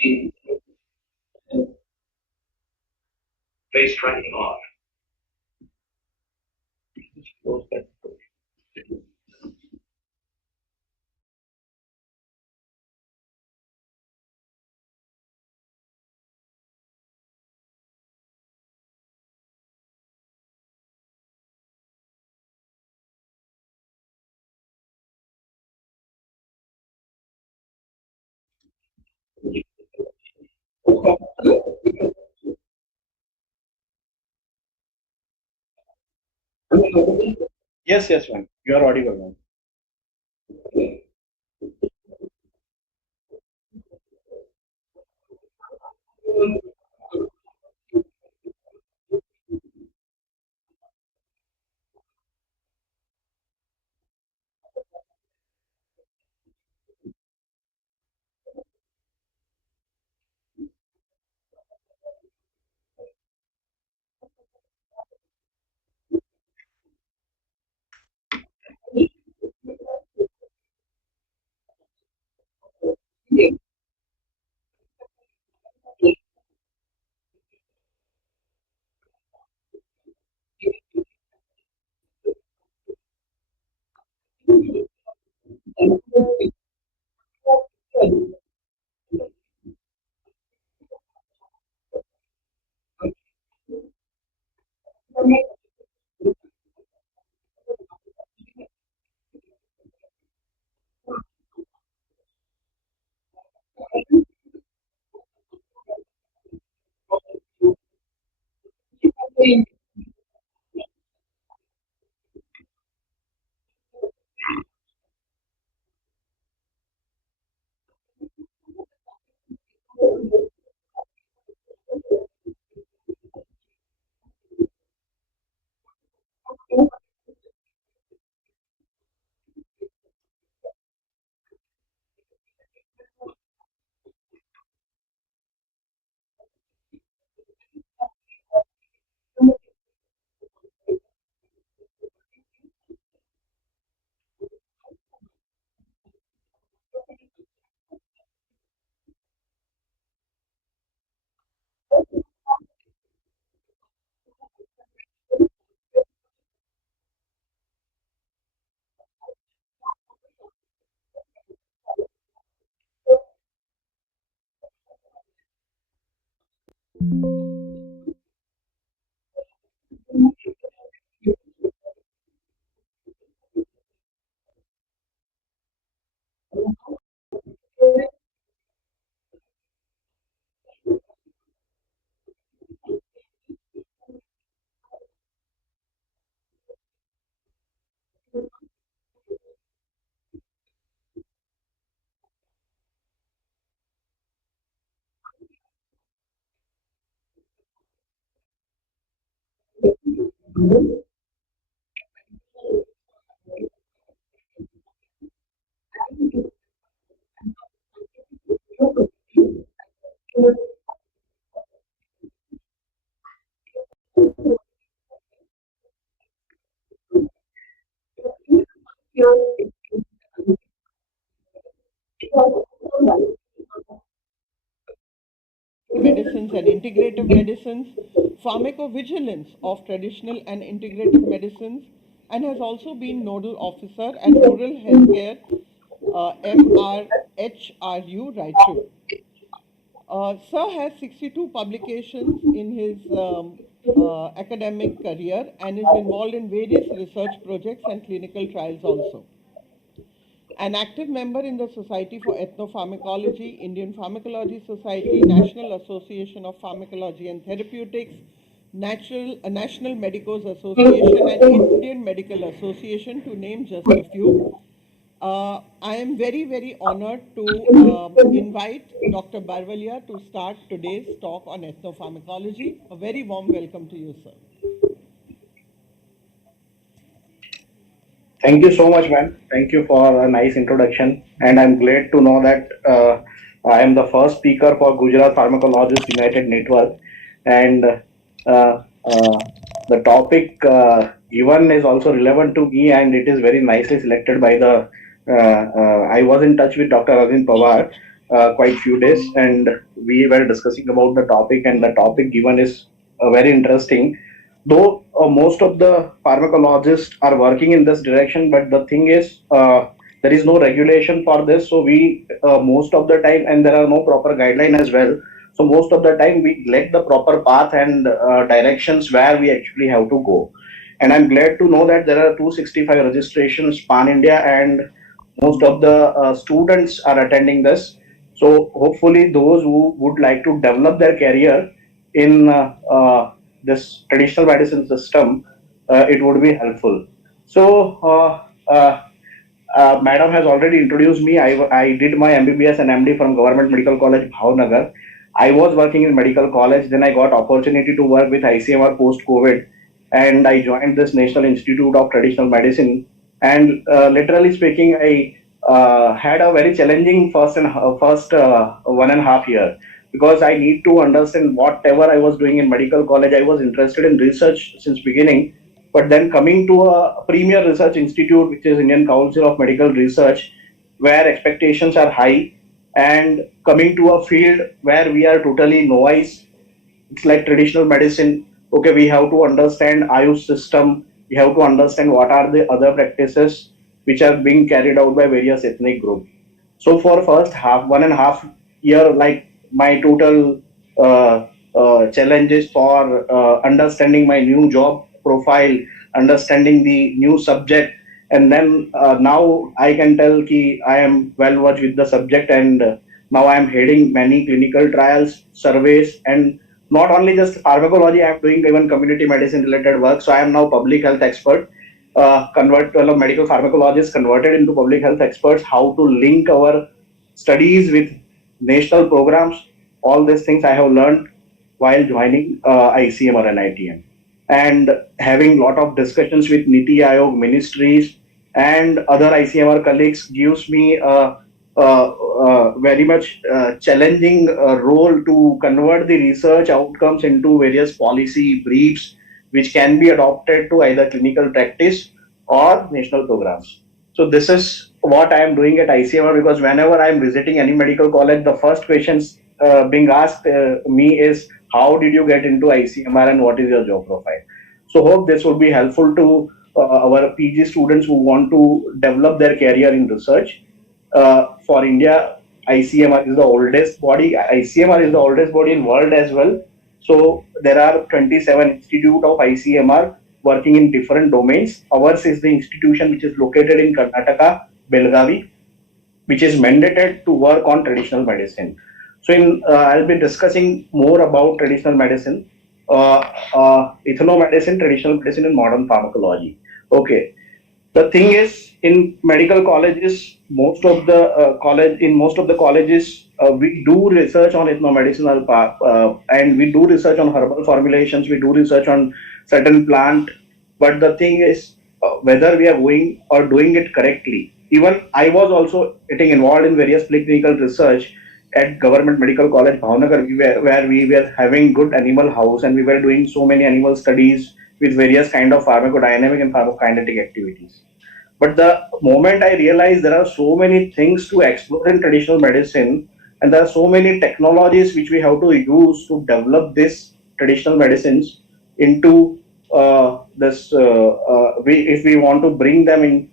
Face tracking off. Close that. Yes, yes, ma'am. You are audible, ma'am. Medicines and integrative medicines, pharmacovigilance of traditional and integrative medicines, and has also been nodal officer at Rural Healthcare MRHRU Raichur. Sir has 62 publications in his academic career and is involved in various research projects and clinical trials also. An active member in the Society for Ethnopharmacology, Indian Pharmacology Society, National Association of Pharmacology and Therapeutics, National Medicos Association, and Indian Medical Association, to name just a few. I am very, very honored to invite Dr. Barvalia to start today's talk on ethnopharmacology. A very warm welcome to you, sir. Thank you so much, ma'am. Thank you for a nice introduction. And I'm glad to know that I am the first speaker for Gujarat Pharmacologists United Network. And the topic given is also relevant to me, and it is very nicely selected by the. I was in touch with Dr. Arvind Pawar, quite few days, and we were discussing about the topic, and the topic given is very interesting. Though most of the pharmacologists are working in this direction, but the thing is, there is no regulation for this. So we most of the time, and there are no proper guideline as well. So most of the time, we lack the proper path and directions where we actually have to go. And I'm glad to know that there are 265 registrations pan India, and most of the students are attending this. So hopefully, those who would like to develop their career in this traditional medicine system, it would be helpful. So, Madam has already introduced me. I did my MBBS and MD from Government Medical College, Bhavnagar. I was working in medical college. Then I got opportunity to work with ICMR post COVID, and I joined this National Institute of Traditional Medicine. And literally speaking, I had a very challenging first 1.5 year, because I need to understand whatever I was doing in medical college. I was interested in research since beginning, but then coming to a premier research institute, which is Indian Council of Medical Research, where expectations are high, and coming to a field where we are totally novice. It's like traditional medicine. Okay, we have to understand AYUSH system. We have to understand what are the other practices which are being carried out by various ethnic groups. So for first 1.5 year, like my total challenges for understanding my new job profile, understanding the new subject, and then now I can tell ki I am well versed with the subject, and now I am heading many clinical trials, surveys, and not only just pharmacology. I am doing even community medicine related work. So I am now public health expert, medical pharmacologist converted into public health experts, how to link our studies with national programs. All these things I have learned while joining ICMR and ITM, and having lot of discussions with Niti Aayog ministries and other ICMR colleagues gives me a very much challenging role to convert the research outcomes into various policy briefs, which can be adopted to either clinical practice or national programs. So this is what I am doing at ICMR, because whenever I am visiting any medical college, the first questions being asked me is, how did you get into ICMR and what is your job profile? So hope this would be helpful to our PG students who want to develop their career in research. For India, ICMR is the oldest body. ICMR is the oldest body in world as well. So there are 27 institute of ICMR working in different domains. Ours is the institution which is located in Karnataka, Belgavi, which is mandated to work on traditional medicine. So I'll be discussing more about traditional medicine, ethnomedicine, traditional medicine, and modern pharmacology. Okay. The thing is, in medical colleges, most of the colleges, we do research on ethnomedicinal and we do research on herbal formulations. We do research on certain plant, but the thing is, whether we are going or doing it correctly. Even I was also getting involved in various preclinical research at Government Medical College, Bhavnagar, where we were having good animal house, and we were doing so many animal studies with various kind of pharmacodynamic and pharmacokinetic activities. But the moment I realized there are so many things to explore in traditional medicine, and there are so many technologies which we have to use to develop this traditional medicines into if we want to bring them in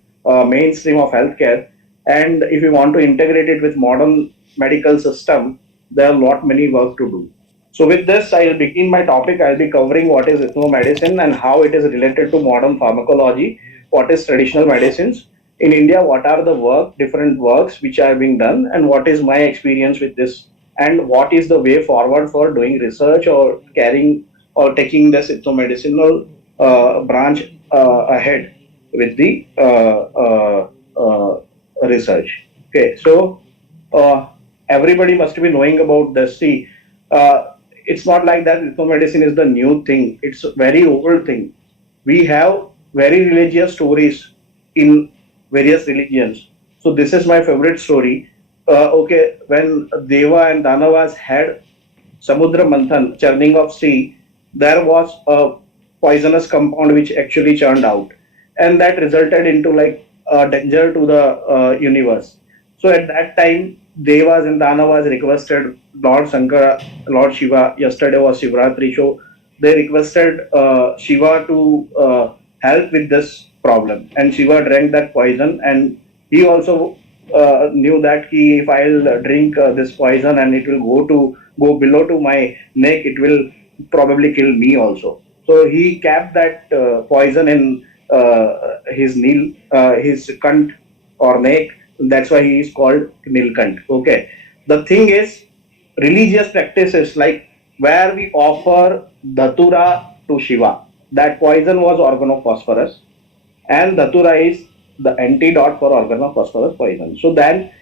mainstream of healthcare, and if we want to integrate it with modern medical system, there are a lot many work to do. So with this, I'll begin my topic. I'll be covering what is ethnomedicine and how it is related to modern pharmacology, what is traditional medicines in India, what are the different works which are being done, and what is my experience with this, and what is the way forward for doing research or carrying or taking this ethnomedicinal branch ahead with the research. Okay, so everybody must be knowing about this. See, it's not like that ethnomedicine is the new thing. It's a very old thing. We have very religious stories in various religions. So this is my favorite story. Okay, when Deva and Danavas had Samudra Manthan, churning of sea, there was a poisonous compound which actually churned out, and that resulted into like a danger to the universe. So at that time, Devas and Danavas requested Lord Shankara, Lord Shiva. Yesterday was Shivratri, so they requested Shiva to help with this problem, and Shiva drank that poison, and he also knew that if I'll drink this poison and it will go below to my neck, it will probably kill me also. So he kept that poison in his cunt or neck. That's why he is called Nilkant. Okay. The thing is, religious practices like where we offer Datura to Shiva. That poison was organophosphorus, and Datura is the antidote for organophosphorus poison. So then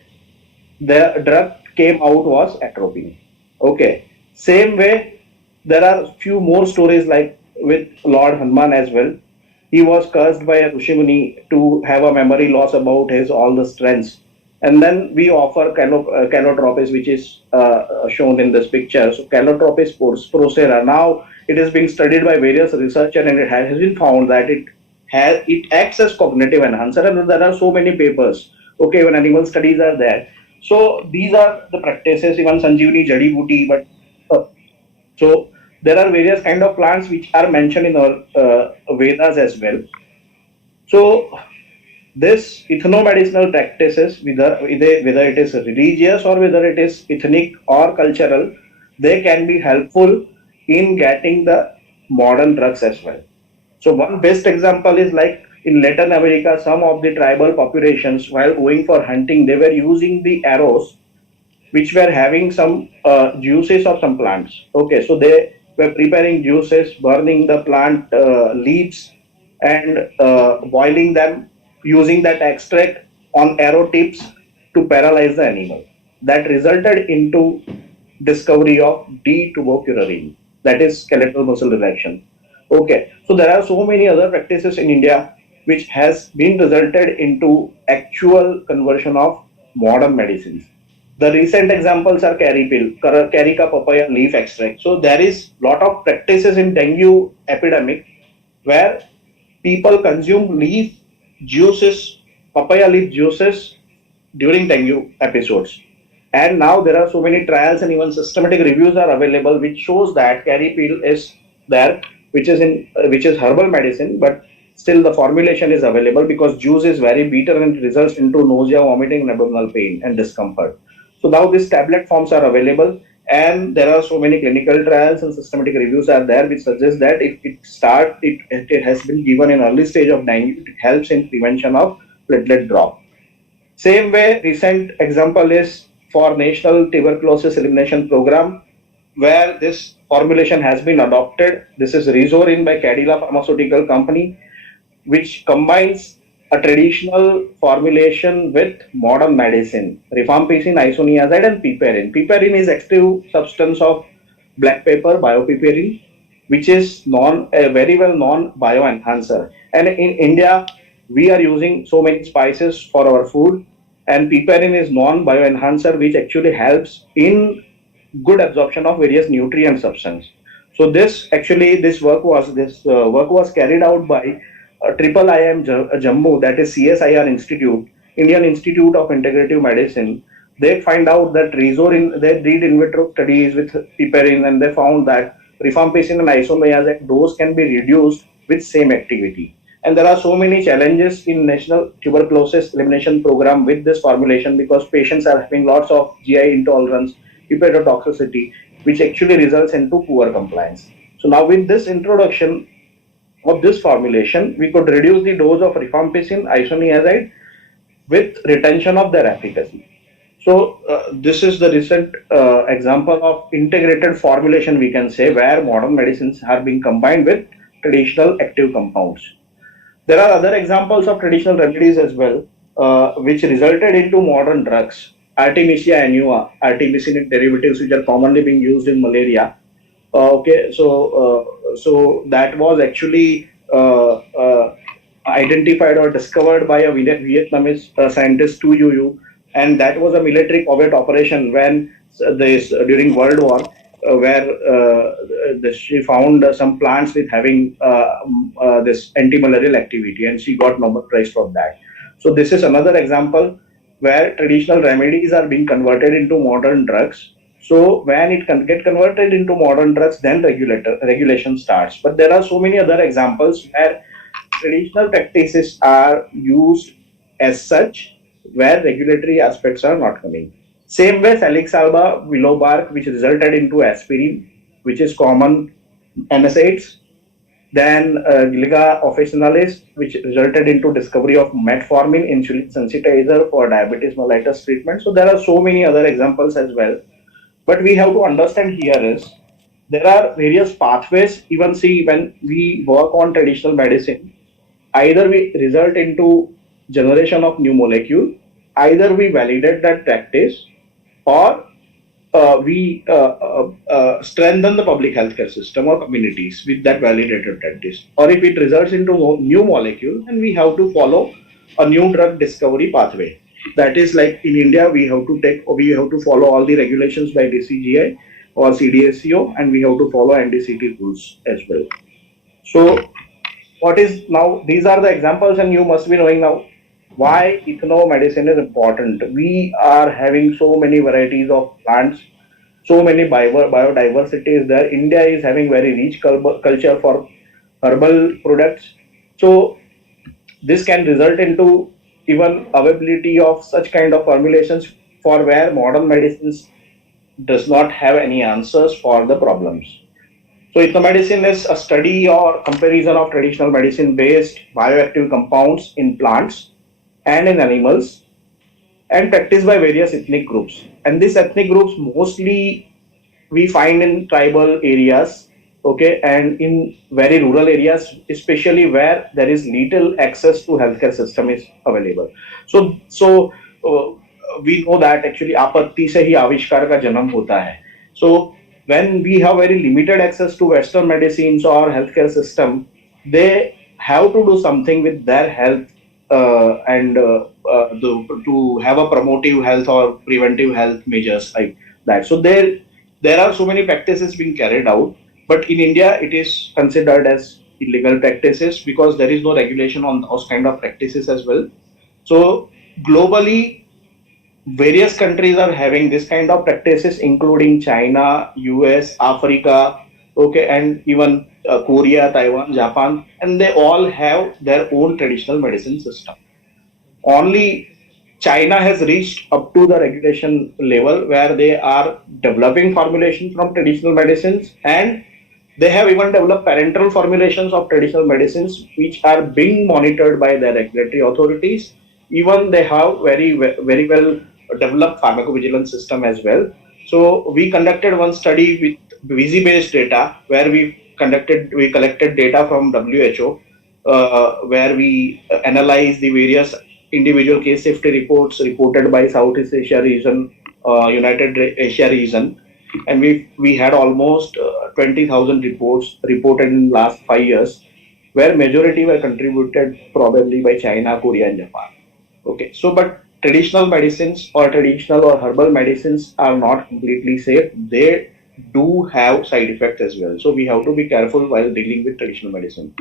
the drug came out was atropine. Okay. Same way, there are few more stories like with Lord Hanuman as well. He was cursed by a Rishimuni to have a memory loss about his all the strengths. And then we offer calotropis, which is shown in this picture. So calotropis procera. Now it is being studied by various researchers, and it has been found that it acts as cognitive enhancer, and there are so many papers. Okay, even animal studies are there. So these are the practices, even Sanjeevani Jadi Booty, but so there are various kind of plants which are mentioned in our Vedas as well. So this ethnomedicinal practices, whether it is religious or whether it is ethnic or cultural, they can be helpful in getting the modern drugs as well. So one best example is like in Latin America, some of the tribal populations, while going for hunting, they were using the arrows which were having some juices of some plants. Okay, so they were preparing juices, burning the plant leaves, and boiling them, using that extract on arrow tips to paralyze the animal. That resulted into discovery of D-tuberculin, that is skeletal muscle relaxation. Okay, so there are so many other practices in India which has been resulted into actual conversion of modern medicines. The recent examples are curry pill, carica papaya leaf extract. So there is lot of practices in dengue epidemic where people consume leaf juices, papaya leaf juices during dengue episodes. And now there are so many trials and even systematic reviews are available which shows that curry pill is there, which is herbal medicine, but still the formulation is available because juice is very bitter and results into nausea, vomiting, and abdominal pain and discomfort. So now these tablet forms are available, and there are so many clinical trials and systematic reviews are there which suggest that if it has been given in early stage of dengue, it helps in prevention of platelet drop. Same way, recent example is for National Tuberculosis Elimination Program, where this formulation has been adopted. This is Rizorin by Cadila Pharmaceutical Company, which combines a traditional formulation with modern medicine, rifampicin, isoniazid, and piperine. Piperine is active substance of black pepper, biopiperine, which is a very well known bioenhancer. And in India, we are using so many spices for our food, and piperine is non-bioenhancer, which actually helps in good absorption of various nutrient substance. So this work was carried out by Triple IM Jammu, that is CSIR Institute, Indian Institute of Integrative Medicine. They find out that Rizorin, they did in vitro studies with piperine, and they found that rifampicin and isoniazid dose can be reduced with same activity. And there are so many challenges in National Tuberculosis Elimination Program with this formulation because patients are having lots of GI intolerance, hepatotoxicity, which actually results into poor compliance. So now with this introduction of this formulation, we could reduce the dose of rifampicin, isoniazid with retention of their efficacy. So this is the recent example of integrated formulation, we can say, where modern medicines are being combined with traditional active compounds. There are other examples of traditional remedies as well, which resulted into modern drugs. Artemisia annua, artemisinin derivatives, which are commonly being used in malaria. So that was actually identified or discovered by a Vietnamese scientist, Tu Yu, and that was a military covert operation when this during World War, where she found some plants with having this anti-malarial activity, and she got Nobel Prize for that. So this is another example where traditional remedies are being converted into modern drugs. So when it can get converted into modern drugs, then regulation starts. But there are so many other examples where traditional practices are used as such, where regulatory aspects are not coming. Same way, Salix alba, willow bark, which resulted into aspirin, which is common NSAIDs, then Gilliga officinalis, which resulted into discovery of metformin, insulin sensitizer for diabetes mellitus treatment. So there are so many other examples as well. But we have to understand here is there are various pathways. Even see when we work on traditional medicine, either we result into generation of new molecule, either we validate that practice, or we strengthen the public healthcare system or communities with that validated practice. Or if it results into new molecule, then we have to follow a new drug discovery pathway. That is like in India, we have to follow all the regulations by DCGI or CDSCO, and we have to follow NDCT rules as well. So what is now, these are the examples, and you must be knowing now why ethnomedicine is important. We are having so many varieties of plants, so many biodiversity is there. India is having very rich culture for herbal products. So this can result into even availability of such kind of formulations for where modern medicines does not have any answers for the problems. So ethnomedicine is a study or comparison of traditional medicine based bioactive compounds in plants and in animals, and practiced by various ethnic groups. And these ethnic groups mostly we find in tribal areas, okay, and in very rural areas, especially where there is little access to healthcare system is available. So we know that actually आपत्ति से ही आविष्कार का जन्म होता है. So when we have very limited access to Western medicines or healthcare system, they have to do something with their health to have a promotive health or preventive health measures like that. So there are so many practices being carried out, but in India it is considered as illegal practices because there is no regulation on those kind of practices as well. So globally, various countries are having this kind of practices, including China, US, Africa, okay, and even Korea, Taiwan, Japan, and they all have their own traditional medicine system. Only China has reached up to the regulation level where they are developing formulations from traditional medicines, and they have even developed parenteral formulations of traditional medicines which are being monitored by the regulatory authorities. Even they have very well developed pharmacovigilance system as well. So we conducted one study with VZ-based data where we collected data from WHO, where we analyzed the various individual case safety reports reported by Southeast Asia region, United Asia region, and we had almost 20,000 reports reported in last 5 years, where majority were contributed probably by China, Korea, and Japan. Okay, so but traditional medicines or traditional or herbal medicines are not completely safe. They do have side effects as well. So we have to be careful while dealing with traditional medicine.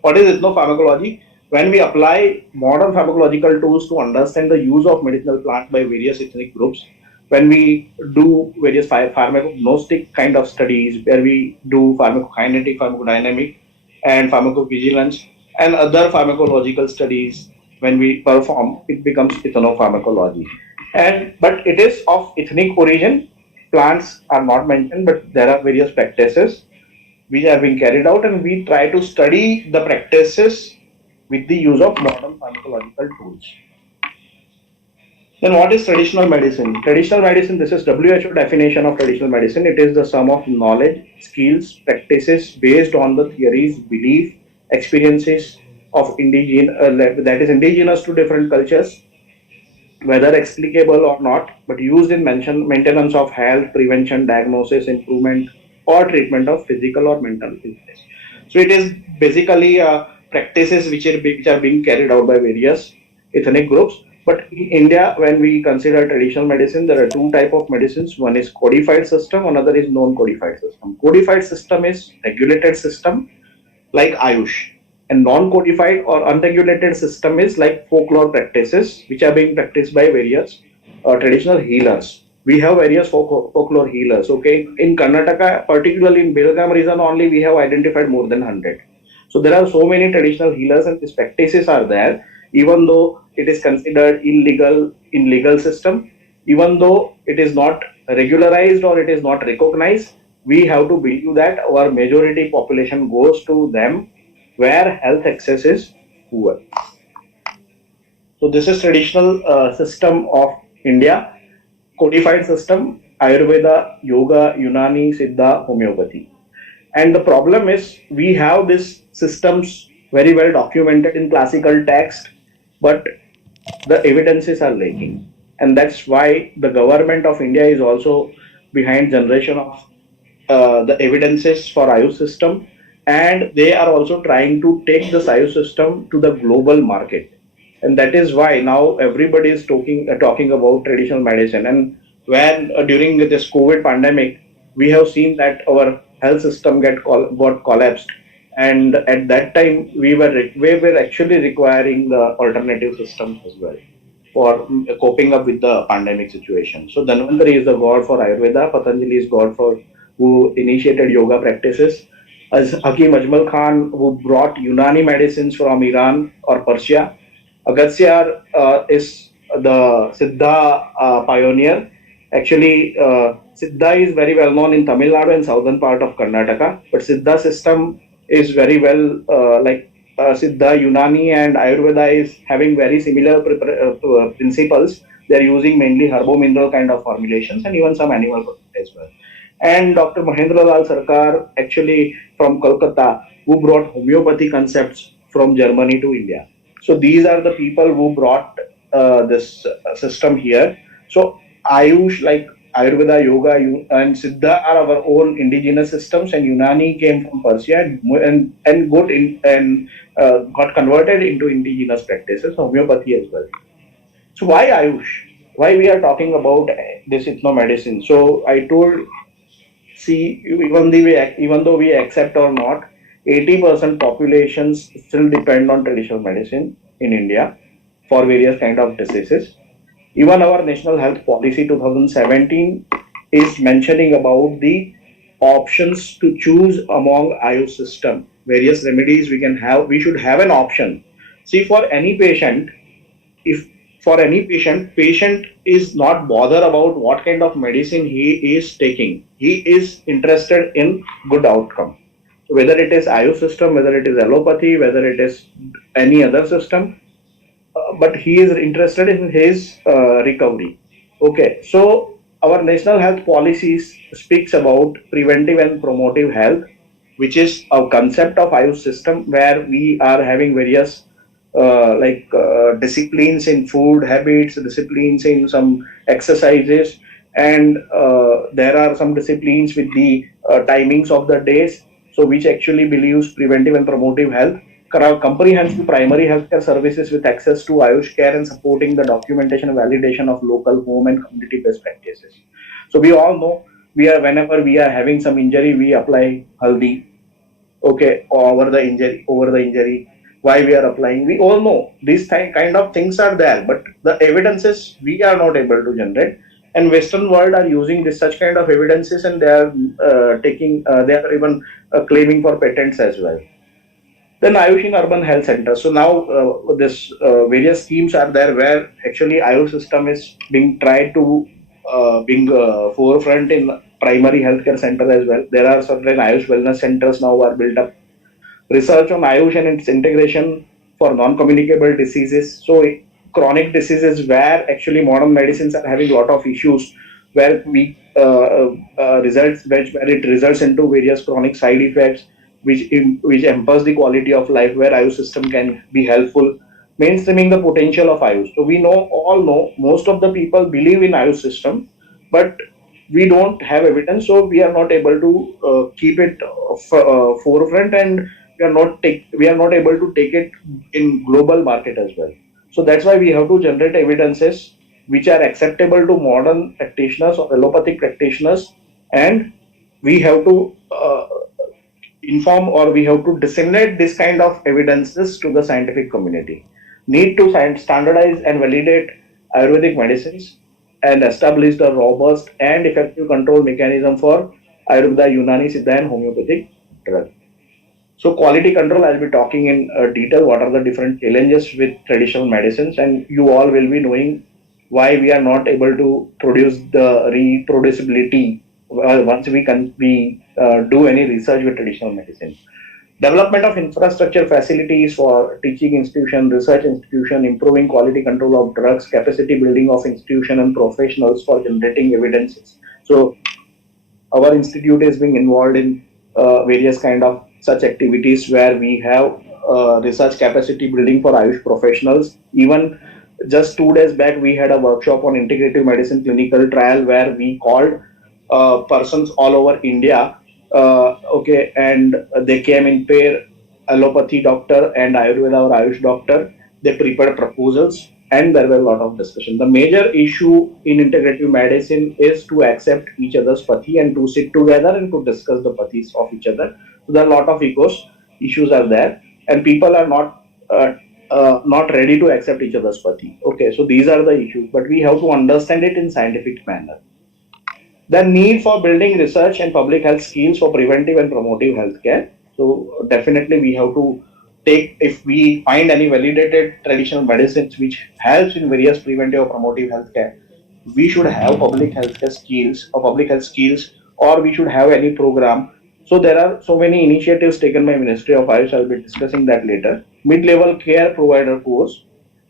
What is ethnopharmacology? When we apply modern pharmacological tools to understand the use of medicinal plants by various ethnic groups, when we do various pharmacognostic kind of studies, where we do pharmacokinetic, pharmacodynamic, and pharmacovigilance, and other pharmacological studies, when we perform, it becomes ethnopharmacology. And but it is of ethnic origin. Plants are not mentioned, but there are various practices which are being carried out, and we try to study the practices with the use of modern pharmacological tools. Then what is traditional medicine? Traditional medicine, this is WHO definition of traditional medicine. It is the sum of knowledge, skills, practices based on the theories, belief, experiences of that is indigenous to different cultures, whether explicable or not, but used in maintenance of health, prevention, diagnosis, improvement, or treatment of physical or mental illness. So it is basically practices which are being carried out by various ethnic groups. But in India, when we consider traditional medicine, there are two type of medicines. One is codified system, another is non-codified system. Codified system is regulated system like AYUSH, And non-codified or unregulated system is like folklore practices, which are being practiced by various traditional healers. We have various folklore healers. Okay, in Karnataka, particularly in Belgaum region, only we have identified more than 100. So there are so many traditional healers, and these practices are there, even though it is considered illegal in legal system, even though it is not regularized or it is not recognized. We have to believe that our majority population goes to them where health access is poor. So this is traditional system of India, codified system: Ayurveda, Yoga, Unani, Siddha, Homeopathy. And the problem is we have these systems very well documented in classical text, but the evidences are lacking. And that's why the government of India is also behind generation of the evidences for AYUSH system, and they are also trying to take this AYUSH system to the global market. And that is why now everybody is talking about traditional medicine. And when during this COVID pandemic, we have seen that our health system got collapsed, and at that time we were actually requiring the alternative systems as well for coping up with the pandemic situation. So Dhanvantari is the god for Ayurveda, Patanjali is god for who initiated yoga practices, as Hakim Ajmal Khan who brought Unani medicines from Iran or Persia. Agastya is the Siddha pioneer. Actually, Siddha is very well known in Tamil Nadu and southern part of Karnataka, but Siddha system is very well Siddha, Unani, and Ayurveda is having very similar principles. They are using mainly herbo mineral kind of formulations and even some animal product as well. And Dr. Mahendra Lal Sarkar, actually from Kolkata, who brought homeopathy concepts from Germany to India. So these are the people who brought this system here. So Ayush, like Ayurveda, Yoga, and Siddha are our own indigenous systems, and Unani came from Persia and got converted into indigenous practices, homeopathy as well. So why Ayush? Why we are talking about this ethnomedicine? So I told, see, even though we accept or not, 80% populations still depend on traditional medicine in India for various kind of diseases. Even our National Health Policy 2017 is mentioning about the options to choose among AYUSH system. Various remedies we can have, we should have an option. See, for any patient, if for any patient is not bother about what kind of medicine he is taking. He is interested in good outcome. Whether it is AYUSH system, whether it is allopathy, whether it is any other system, but he is interested in his recovery. Okay, so our national health policies speaks about preventive and promotive health, which is a concept of AYUSH system where we are having various disciplines in food habits, disciplines in some exercises, and there are some disciplines with the timings of the days. So which actually believes preventive and promotive health, comprehensive primary healthcare services with access to AYUSH care and supporting the documentation and validation of local home and community best practices. So we all know we are whenever we are having some injury, we apply haldi, okay, over the injury. Why we are applying? We all know these kind of things are there, but the evidences we are not able to generate. And Western world are using this such kind of evidences, and they are they are even claiming for patents as well. Then AYUSH in urban health centers. So now this various schemes are there where actually AYUSH system is being tried to being forefront in primary healthcare center as well. There are certain AYUSH wellness centers now are built up. Research on AYUSH and its integration for non-communicable diseases. So chronic diseases where actually modern medicines are having a lot of issues, where we results where it results into various chronic side effects, which impairs the quality of life, where AYUSH system can be helpful. Mainstreaming the potential of AYUSH. So we all know most of the people believe in AYUSH system, but we don't have evidence, so we are not able to keep it forefront, and we are not able to take it in global market as well. So that's why we have to generate evidences which are acceptable to modern practitioners or allopathic practitioners, and we have to inform or we have to disseminate this kind of evidences to the scientific community. Need to standardize and validate Ayurvedic medicines and establish the robust and effective control mechanism for Ayurveda, Unani, Siddha, and homeopathic drug. So quality control, I'll be talking in detail what are the different challenges with traditional medicines, and you all will be knowing why we are not able to produce the reproducibility once we do any research with traditional medicine. Development of infrastructure facilities for teaching institution, research institution, improving quality control of drugs, capacity building of institution and professionals for generating evidences. So our institute is being involved in various kind of such activities where we have research capacity building for Ayush professionals. Even just 2 days back, we had a workshop on integrative medicine clinical trial where we called persons all over India. Okay, and they came in pair, allopathy doctor and Ayurveda or Ayush doctor. They prepared proposals and there were a lot of discussion. The major issue in integrative medicine is to accept each other's pati and to sit together and to discuss the pathis of each other. So there are a lot of issues are there, and people are not ready to accept each other's pati. Okay, so these are the issues, but we have to understand it in scientific manner. The need for building research and public health skills for preventive and promotive healthcare. So definitely we have to take, if we find any validated traditional medicines which helps in various preventive or promotive healthcare, we should have public healthcare skills or public health skills, or we should have any program. So there are so many initiatives taken by Ministry of Ayush. I'll be discussing that later. Mid-level care provider course.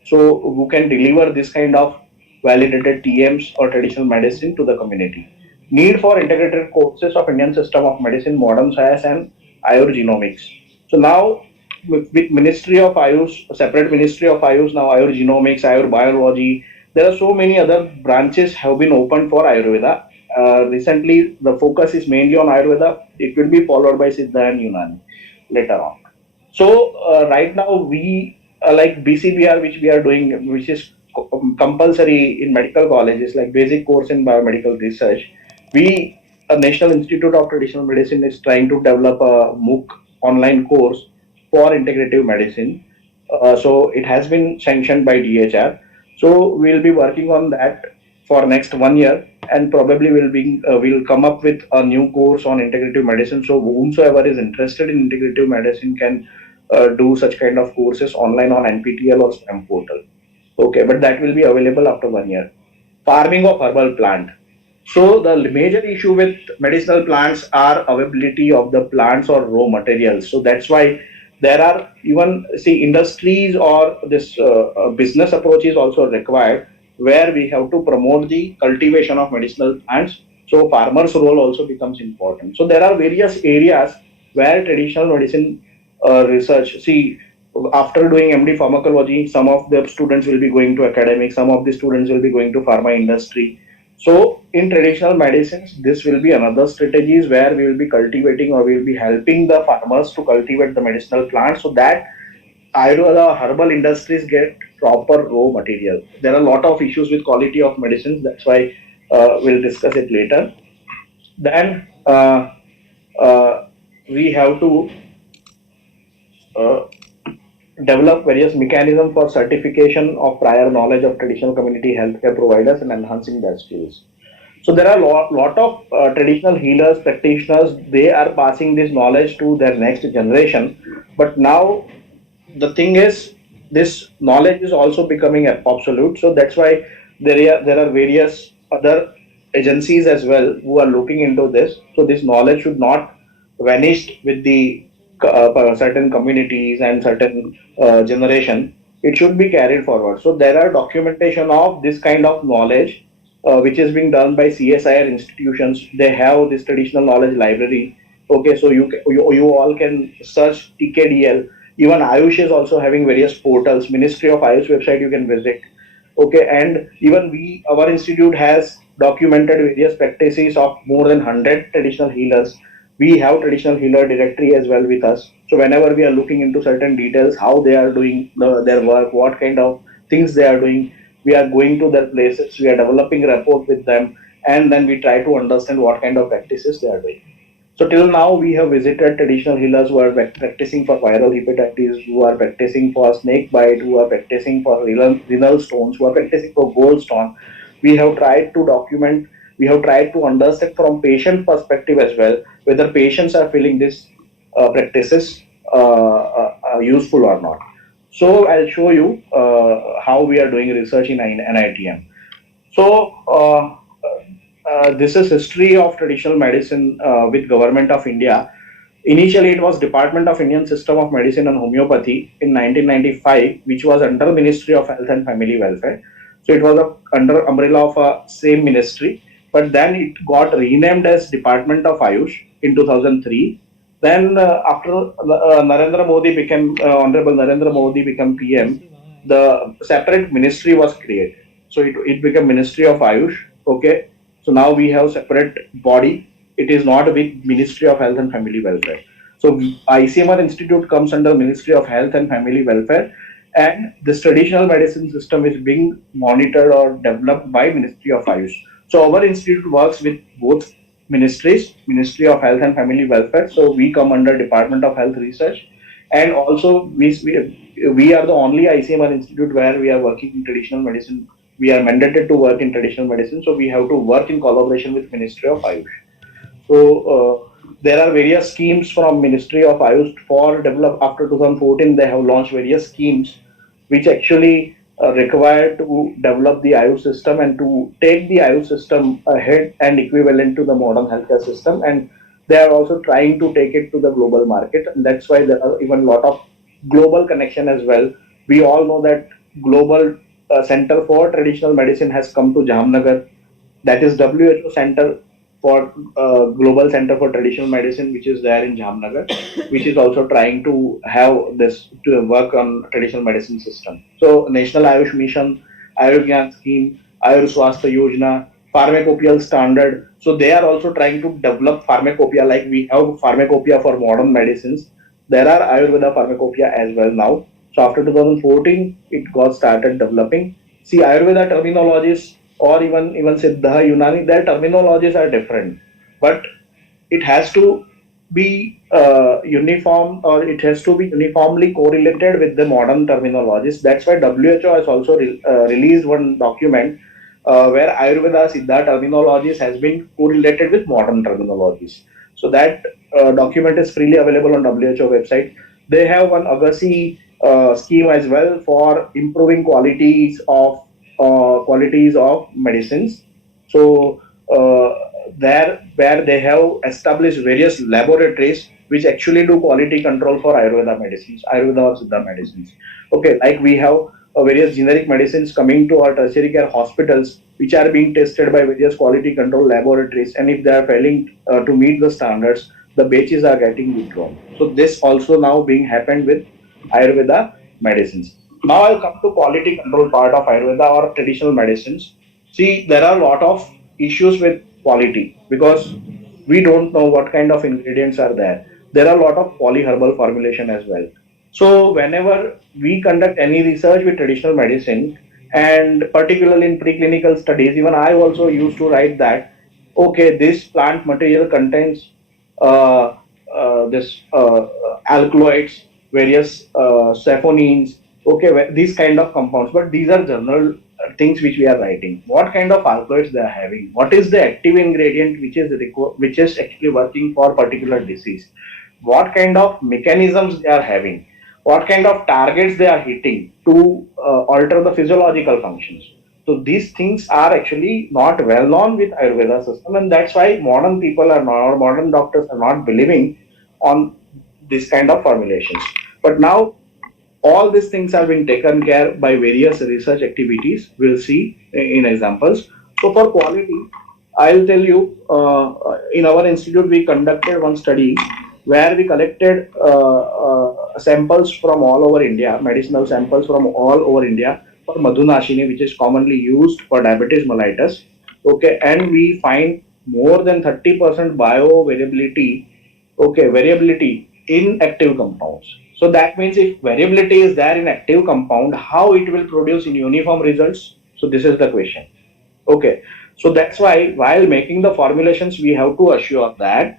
So who can deliver this kind of validated TMs or traditional medicine to the community. Need for integrated courses of Indian system of medicine, modern science and Ayurgenomics. So now with Ministry of Ayush, separate Ministry of Ayush, now Ayurgenomics, Ayurbiology, there are so many other branches have been opened for Ayurveda. Recently, the focus is mainly on Ayurveda. It will be followed by Siddha and Unani later on. So right now we like BCBR, which we are doing, which is compulsory in medical colleges, like basic course in biomedical research. We, a National Institute of Traditional Medicine, is trying to develop a MOOC online course for integrative medicine. So it has been sanctioned by DHR. So we'll be working on that for next 1 year, and probably we'll come up with a new course on integrative medicine. So whomsoever is interested in integrative medicine can do such kind of courses online on NPTEL or STEM portal. Okay, but that will be available after 1 year. Farming of herbal plant. So the major issue with medicinal plants are availability of the plants or raw materials. So that's why there are even see industries or this business approach is also required where we have to promote the cultivation of medicinal plants. So farmers' role also becomes important. So there are various areas where traditional medicine research. See, after doing MD pharmacology, some of the students will be going to academic, some of the students will be going to pharma industry. So in traditional medicines, this will be another strategies where we will be cultivating or we will be helping the farmers to cultivate the medicinal plants so that Ayurveda herbal industries get proper raw material. There are a lot of issues with quality of medicines. That's why we'll discuss it later. Then uh, we have to uh, develop various mechanisms for certification of prior knowledge of traditional community healthcare providers and enhancing their skills. So there are lot of traditional healers, practitioners. They are passing this knowledge to their next generation. But now the thing is, this knowledge is also becoming obsolete. So that's why there are various other agencies as well who are looking into this. So this knowledge should not vanish with the certain communities and certain generation. It should be carried forward. So there are documentation of this kind of knowledge which is being done by CSIR institutions. They have this traditional knowledge library. Okay, so you all can search TKDL. Even Ayush is also having various portals. Ministry of Ayush website you can visit. Okay, and even our institute has documented various practices of more than 100 traditional healers. We have traditional healer directory as well with us. So whenever we are looking into certain details, how they are doing their work, what kind of things they are doing, we are going to their places, we are developing rapport with them, and then we try to understand what kind of practices they are doing. So till now, we have visited traditional healers who are practicing for viral hepatitis, who are practicing for snake bite, who are practicing for renal stones, who are practicing for gallstone. We have tried to document, we have tried to understand from patient perspective as well, whether patients are feeling this practices useful or not. So I'll show you how we are doing research in NITM. So this is history of traditional medicine with Government of India. Initially, it was Department of Indian System of Medicine and Homeopathy in 1995, which was under Ministry of Health and Family Welfare. So it was under umbrella of a same ministry, but then it got renamed as Department of AYUSH in 2003. Then after Narendra Modi became Honorable Narendra Modi became PM, the separate ministry was created. So it became Ministry of AYUSH. Okay, so now we have separate body. It is not with Ministry of Health and Family Welfare. So ICMR Institute comes under Ministry of Health and Family Welfare, and this traditional medicine system is being monitored or developed by Ministry of Ayush. So our institute works with both ministries, Ministry of Health and Family Welfare. So we come under Department of Health Research, and also we are the only ICMR institute where we are working in traditional medicine. We are mandated to work in traditional medicine, so we have to work in collaboration with Ministry of Ayush. So there are various schemes from Ministry of Ayush for develop. After 2014, they have launched various schemes which actually require to develop the Ayush system and to take the Ayush system ahead and equivalent to the modern healthcare system. And they are also trying to take it to the global market. And that's why there are even a lot of global connection as well. We all know that global center for traditional medicine has come to Jamnagar. That is WHO Center for Global Center for Traditional Medicine, which is there in Jamnagar, which is also trying to have this to work on traditional medicine system. So National Ayush Mission, Ayurgyan Scheme, Ayur Swasthya Yojana, Pharmacopoeia Standard. So they are also trying to develop pharmacopoeia like we have pharmacopoeia for modern medicines. There are Ayurveda pharmacopoeia as well now. So after 2014, it got started developing. See, Ayurveda terminologies or even Siddha, Unani, their terminologies are different, but it has to be uniform or it has to be uniformly correlated with the modern terminologies. That's why WHO has also released one document where Ayurveda Siddha terminologies has been correlated with modern terminologies. So that document is freely available on WHO website. They have one Agassi scheme as well for improving qualities of medicines. So there where they have established various laboratories which actually do quality control for Ayurveda medicines, Ayurveda or Siddha medicines. Okay, like we have various generic medicines coming to our tertiary care hospitals, which are being tested by various quality control laboratories, and if they are failing to meet the standards, the batches are getting withdrawn. So this also now being happened with Ayurveda medicines. Now I'll come to quality control part of Ayurveda or traditional medicines. See, there are a lot of issues with quality because we don't know what kind of ingredients are there. There are a lot of polyherbal formulation as well. So whenever we conduct any research with traditional medicine, and particularly in preclinical studies, even I also used to write that, okay, this plant material contains this alkaloids, various saponins, okay, these kind of compounds. But these are general things which we are writing. What kind of alkaloids they are having? What is the active ingredient which is actually working for particular disease? What kind of mechanisms they are having? What kind of targets they are hitting to alter the physiological functions? So these things are actually not well known with Ayurveda system, and that's why modern people are not, or modern doctors are not believing on this kind of formulations. But now all these things have been taken care by various research activities. We'll see in examples. So for quality, I'll tell you, in our institute, we conducted one study where we collected samples from all over India, medicinal samples from all over India for Madhunashini, which is commonly used for diabetes mellitus. Okay, and we find more than 30% biovariability, okay, variability in active compounds. So that means if variability is there in active compound, how it will produce in uniform results? So this is the question. Okay, so that's why while making the formulations, we have to assure that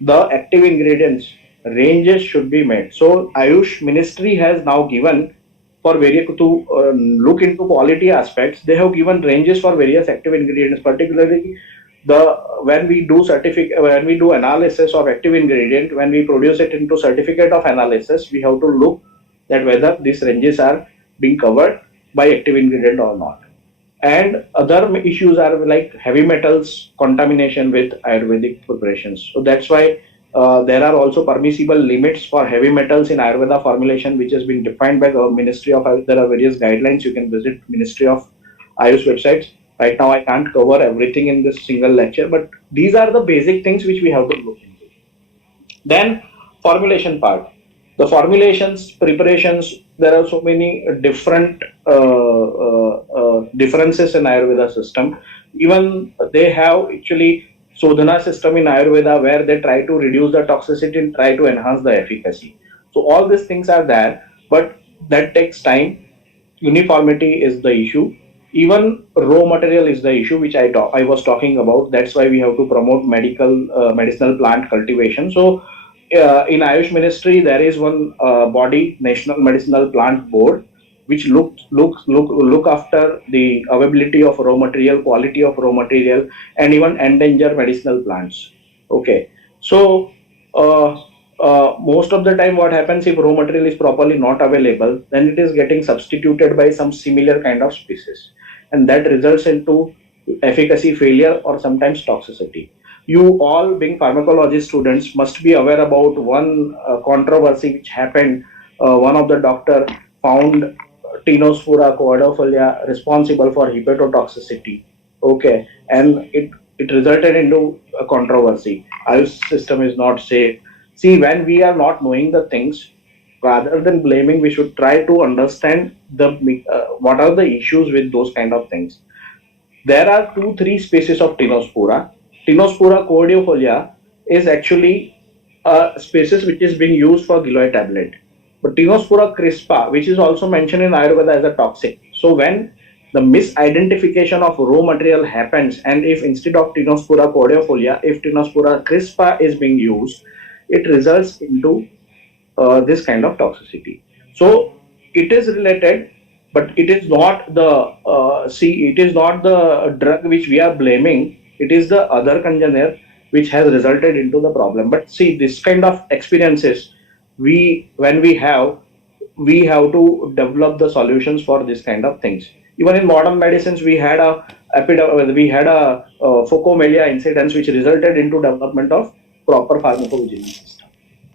the active ingredients ranges should be made. So Ayush Ministry has now given for various to look into quality aspects. They have given ranges for various active ingredients, particularly the when we do analysis of active ingredient, when we produce it into certificate of analysis, we have to look that whether these ranges are being covered by active ingredient or not. And other issues are like heavy metals contamination with Ayurvedic preparations. So that's why there are also permissible limits for heavy metals in Ayurveda formulation, which has been defined by the Ministry of Ayush. There are various guidelines. You can visit Ministry of Ayush websites. Right now, I can't cover everything in this single lecture, but these are the basic things which we have to look into. Then formulation part. The formulations, preparations, there are so many different differences in Ayurveda system. Even they have actually Sodhana system in Ayurveda where they try to reduce the toxicity and try to enhance the efficacy. So all these things are there, but that takes time. Uniformity is the issue. Even raw material is the issue which I was talking about. That's why we have to promote medicinal plant cultivation. So in Ayush Ministry there is one body, National Medicinal Plant Board, which look after the availability of raw material, quality of raw material, and even endangered medicinal plants. Okay, so uh, most of the time what happens, if raw material is properly not available, then it is getting substituted by some similar kind of species, and that results into efficacy failure or sometimes toxicity. You all being pharmacology students must be aware about one controversy which happened. One of the doctor found Tinospora coidofolia responsible for hepatotoxicity. Okay, and it resulted into a controversy. Our system is not safe. See, when we are not knowing the things, rather than blaming, we should try to understand the what are the issues with those kind of things. There are two, three species of Tinospora. Tinospora cordifolia is actually a species which is being used for giloy tablet. But Tinospora crispa, which is also mentioned in Ayurveda as a toxic. So when the misidentification of raw material happens, and if instead of Tinospora cordifolia, if Tinospora crispa is being used, it results into this kind of toxicity. So it is related, but it is not the it is not the drug which we are blaming. It is the other congener which has resulted into the problem. But see, this kind of experiences, we when we have to develop the solutions for this kind of things. Even in modern medicines, we had a Focomelia incidence which resulted into development of proper pharmacovigilance system.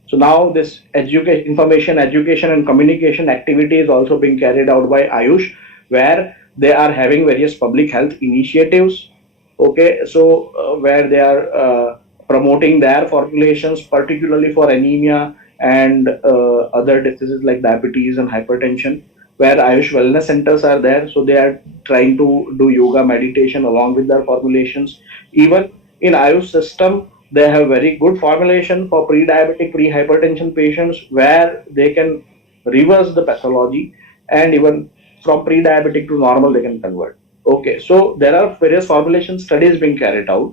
So now this information, education, and communication activity is also being carried out by AYUSH, where they are having various public health initiatives. Okay, so where they are promoting their formulations, particularly for anemia and other diseases like diabetes and hypertension, where Ayush wellness centers are there. So they are trying to do yoga meditation along with their formulations. Even in Ayush system, they have very good formulation for pre-diabetic, pre-hypertension patients where they can reverse the pathology, and even from pre-diabetic to normal they can convert. Okay, so there are various formulation studies being carried out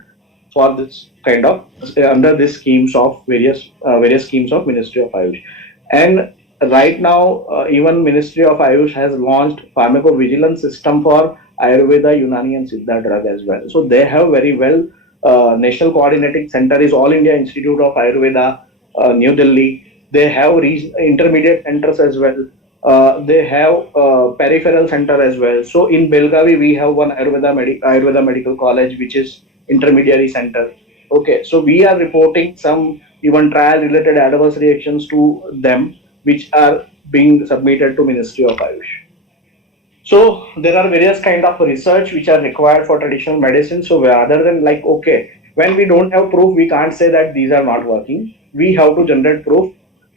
for this kind of under this schemes of various schemes of Ministry of Ayush. And right now, even Ministry of Ayush has launched pharmacovigilance system for Ayurveda, Unani, and Siddha drug as well. So they have very well. National Coordinating Center is All India Institute of Ayurveda, New Delhi. They have intermediate centers as well. They have peripheral center as well. So in Belgavi, we have one Ayurveda Medical College, which is intermediary center. Okay, so we are reporting some even trial related adverse reactions to them, which are being submitted to Ministry of Ayush. So there are various kind of research which are required for traditional medicine. So rather than like, okay, when we don't have proof, we can't say that these are not working. We have to generate proof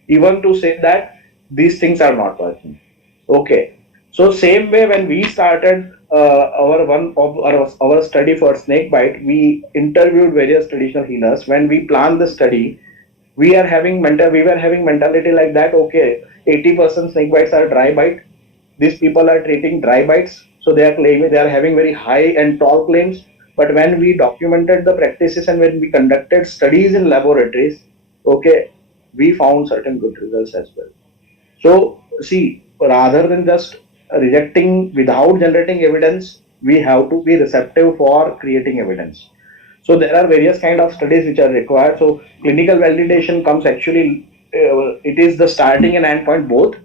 even to say that these things are not working. Okay. So same way when we started our one of our study for snake bite, we interviewed various traditional healers. When we planned the study, we were having mentality like that. Okay, 80% snake bites are dry bite. These people are treating dry bites, so they are claiming they are having very high and tall claims. But when we documented the practices and when we conducted studies in laboratories, okay, we found certain good results as well. So, see, rather than just rejecting without generating evidence, we have to be receptive for creating evidence. So there are various kind of studies which are required. So clinical validation comes actually, it is the starting and end point both.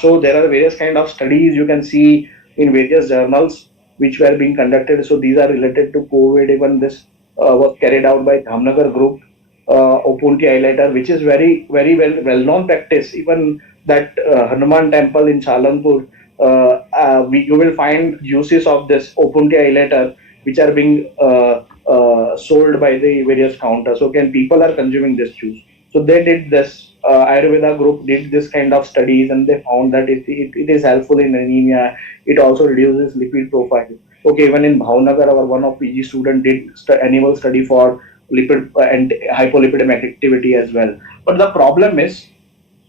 So there are various kind of studies you can see in various journals which were being conducted. So these are related to COVID. Even this was carried out by Dhamnagar Group, Opunti highlighter, which is very well known practice. Even that Hanuman temple in Chalanpur, you will find uses of this Opunti highlighter which are being sold by the various counters. Okay, and people are consuming this juice. So they did this. Ayurveda group did this kind of studies, and they found that it is helpful in anemia. It also reduces lipid profile. Okay, even in Bhavnagar, our one of PG student did animal study for lipid and hypolipidemic activity as well. But the problem is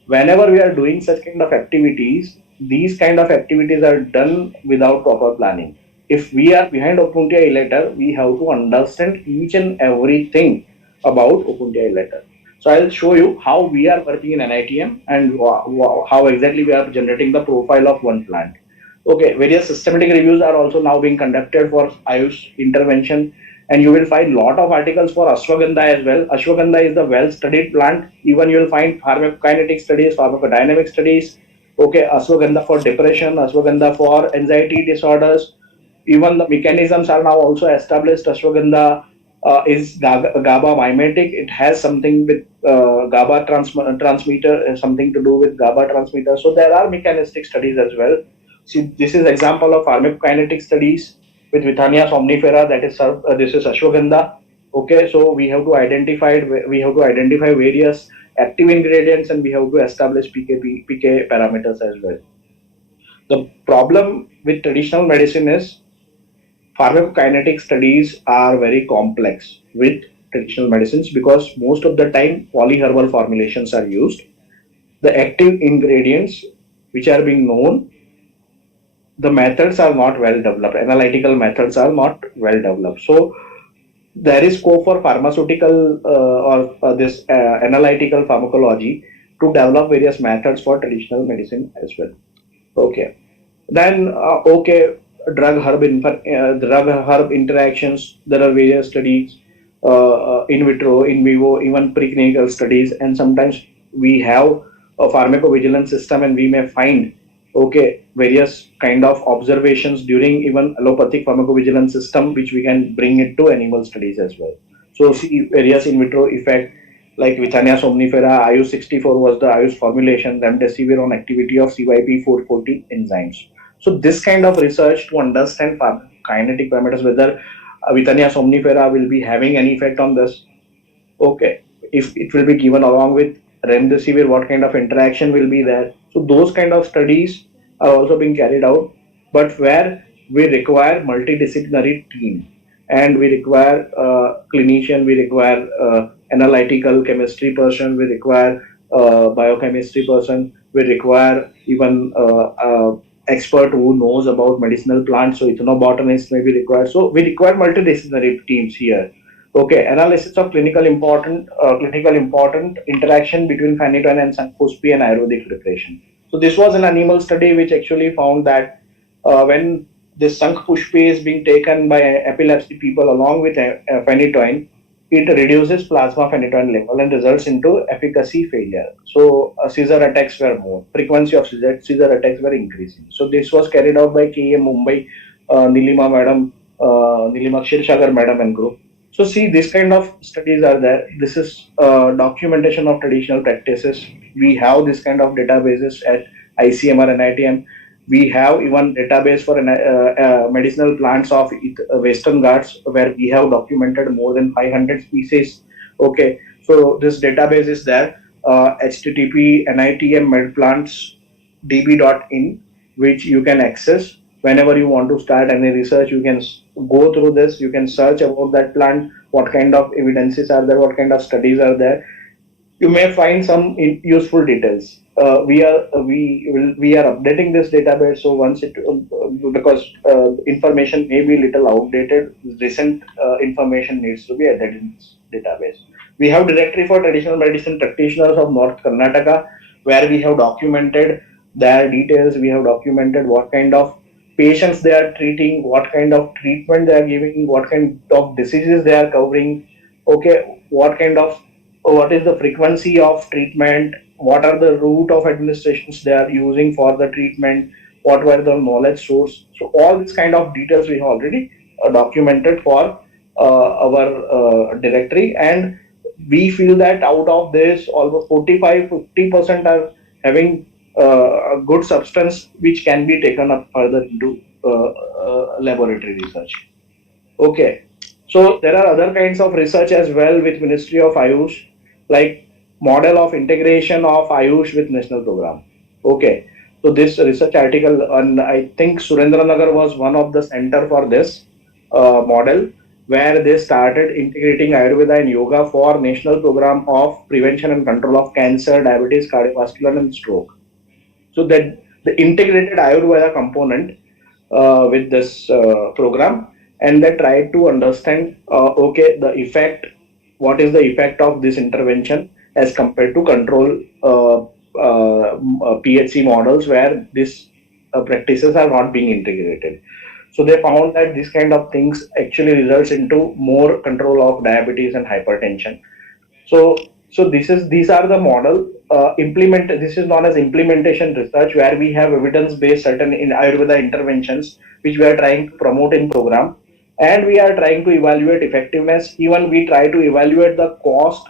whenever we are doing such kind of activities, these kind of activities are done without proper planning. If we are behind OpenAI letter, we have to understand each and everything about OpenAI letter. So I'll show you how we are working in NITM and how exactly we are generating the profile of one plant. Okay, various systematic reviews are also now being conducted for AYUSH intervention, and you will find lot of articles for ashwagandha as well. Ashwagandha is the well-studied plant. Even you will find pharmacokinetic studies, pharmacodynamic studies. Okay, ashwagandha for depression, ashwagandha for anxiety disorders. Even the mechanisms are now also established. Ashwagandha is GABA mimetic. It has something with GABA transmitter, something to do with GABA transmitter. So there are mechanistic studies as well. See, this is example of pharmacokinetic studies with Withania somnifera. That is this is ashwagandha. Okay, so we have to identify various active ingredients and we have to establish PK parameters as well. The problem with traditional medicine is pharmacokinetic studies are very complex with traditional medicines because most of the time polyherbal formulations are used. The active ingredients which are being known, the methods are not well developed. Analytical methods are not well developed. So there is scope for pharmaceutical or this analytical pharmacology to develop various methods for traditional medicine as well. Okay. Then, okay, drug herb interactions. There are various studies, in vitro, in vivo, even preclinical studies, and sometimes we have a pharmacovigilance system, and we may find okay various kind of observations during even allopathic pharmacovigilance system, which we can bring it to animal studies as well. So, see various in vitro effect like Withania somnifera, IU64 was the IUS formulation, remdesivir on activity of CYP440 enzymes. So this kind of research to understand kinetic parameters, whether Withania somnifera will be having any effect on this. Okay, if it will be given along with remdesivir, what kind of interaction will be there? So those kind of studies are also being carried out, but where we require multidisciplinary team and we require clinician, we require analytical chemistry person, we require biochemistry person, we require even expert who knows about medicinal plants. So ethnobotanist may be required. So we require multidisciplinary teams here. Okay, analysis of clinical important interaction between phenytoin and Sankospy and Ayurvedic preparation. So this was an animal study which actually found that when this Sank Pushpi is being taken by epilepsy people along with phenytoin, it reduces plasma phenytoin level and results into efficacy failure. So seizure attacks were more. Frequency of seizure attacks were increasing. So this was carried out by KM Mumbai, Nilima madam, Nilima Kshirshagar madam and group. So see, this kind of studies are there. This is documentation of traditional practices. We have this kind of databases at ICMR and ITM. We have even database for medicinal plants of Western Ghats where we have documented more than 500 species. Okay, so this database is there. HTTP NITM medplants db.in, which you can access whenever you want to start any research. You can go through this, you can search about that plant, what kind of evidences are there, what kind of studies are there. you may find some useful details. We are updating this database. So once it because information may be little outdated, recent information needs to be added in this database. We have directory for traditional medicine practitioners of North Karnataka, where we have documented their details. We have documented what kind of patients they are treating, what kind of treatment they are giving, what kind of diseases they are covering. Okay, what is the frequency of treatment, what are the route of administrations they are using for the treatment, what were the knowledge source. So all these kind of details we have already documented for our directory, and we feel that out of this almost 45-50% are having a good substance which can be taken up further into laboratory research. Okay. So there are other kinds of research as well with Ministry of AYUSH, like model of integration of AYUSH with national program. Okay. So this research article, and I think Surendranagar was one of the center for this model, where they started integrating Ayurveda and yoga for national program of prevention and control of cancer, diabetes, cardiovascular, and stroke. So that the integrated Ayurveda component with this program, and they try to understand okay, the effect, what is the effect of this intervention as compared to control PHC models where these practices are not being integrated. So they found that this kind of things actually results into more control of diabetes and hypertension. So these are the model implement. This is known as implementation research, where we have evidence based certain in Ayurveda interventions which we are trying to promote in program, and we are trying to evaluate effectiveness. Even we try to evaluate the cost,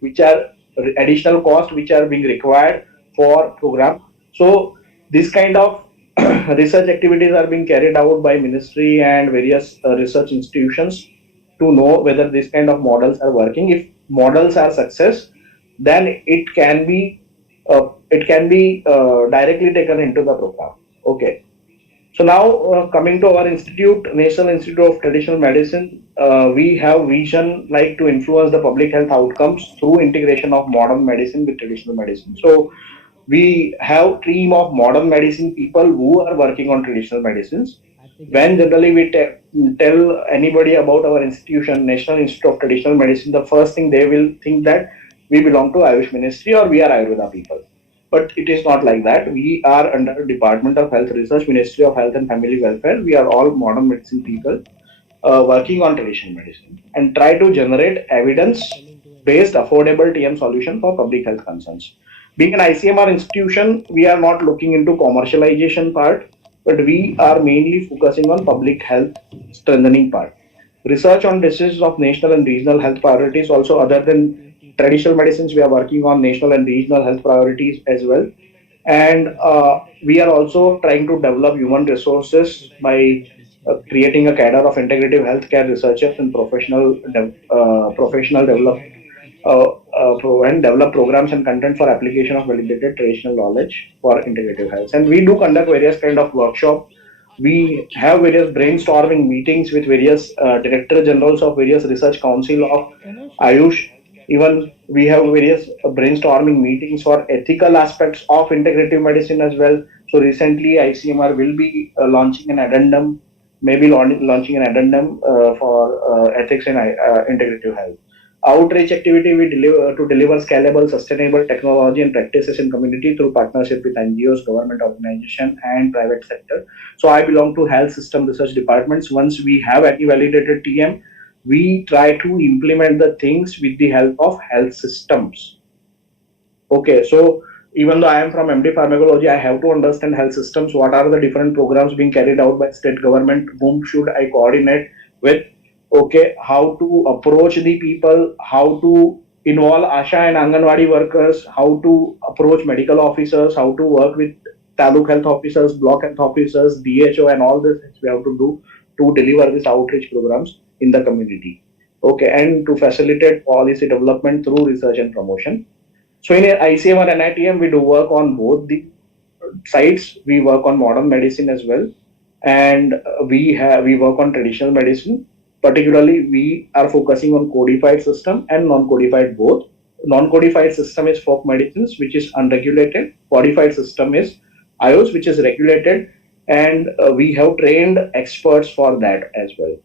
which are additional cost which are being required for program. So this kind of research activities are being carried out by ministry and various research institutions to know whether these kind of models are working. If models are success, then it can be directly taken into the program. Okay. So now coming to our institute, National Institute of Traditional Medicine, we have vision like to influence the public health outcomes through integration of modern medicine with traditional medicine. So we have team of modern medicine people who are working on traditional medicines. When generally we tell anybody about our institution, National Institute of Traditional Medicine, the first thing they will think that we belong to AYUSH Ministry or we are Ayurveda people. But it is not like that. We are under Department of Health Research, Ministry of Health and Family Welfare. We are all modern medicine people working on traditional medicine and try to generate evidence-based affordable TM solution for public health concerns. Being an ICMR institution, we are not looking into commercialization part, but we are mainly focusing on public health strengthening part. Research on diseases of national and regional health priorities. Also, other than traditional medicines, we are working on national and regional health priorities as well. And we are also trying to develop human resources by creating a cadre of integrative healthcare researchers and professional development and develop programs and content for application of validated traditional knowledge for integrative health. And we do conduct various kind of workshop. We have various brainstorming meetings with various director generals of various research council of AYUSH. Even we have various brainstorming meetings for ethical aspects of integrative medicine as well. So recently ICMR will be launching an addendum, maybe launching an addendum for ethics in integrative health. Outreach activity we deliver to deliver scalable, sustainable technology and practices in community through partnership with NGOs, government organization, and private sector. So I belong to health system research departments. Once we have any validated TM, we try to implement the things with the help of health systems. Okay, so even though I am from MD Pharmacology, I have to understand health systems. What are the different programs being carried out by state government? Whom should I coordinate with? Okay, how to approach the people, how to involve ASHA and Anganwadi workers, how to approach medical officers, how to work with taluk health officers, block health officers, DHO, and all this we have to do to deliver these outreach programs in the community. Okay, and to facilitate policy development through research and promotion. So in ICMR and NITM, we do work on both the sides. We work on modern medicine as well, and we work on traditional medicine. Particularly, we are focusing on codified system and non-codified both. non-codified system is folk medicines, which is unregulated. Codified system is AYUSH, which is regulated, and we have trained experts for that as well.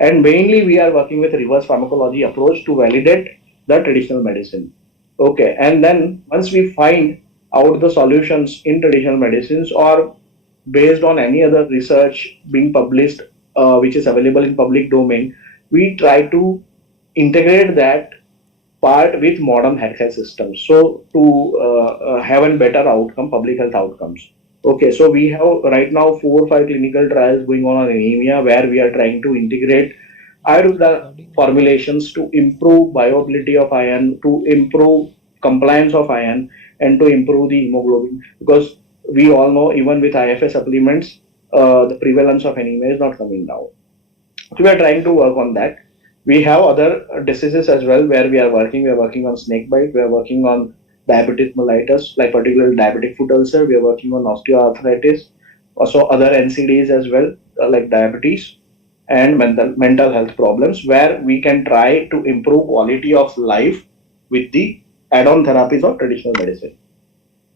And mainly, we are working with reverse pharmacology approach to validate the traditional medicine. Okay, and then once we find out the solutions in traditional medicines or based on any other research being published, which is available in public domain, we try to integrate that part with modern healthcare systems. So to have a better outcome, public health outcomes. Okay, so we have right now 4 or 5 clinical trials going on anemia where we are trying to integrate Ayurveda formulations to improve bioavailability of iron, to improve compliance of iron, and to improve the hemoglobin. Because we all know even with IFA supplements, the prevalence of anemia is not coming down. So we are trying to work on that. We have other diseases as well where we are working. We are working on snake bite. We are working on diabetes mellitus, like particularly diabetic foot ulcer. We are working on osteoarthritis, also other NCDs as well, like diabetes and mental health problems, where we can try to improve quality of life with the add-on therapies of traditional medicine.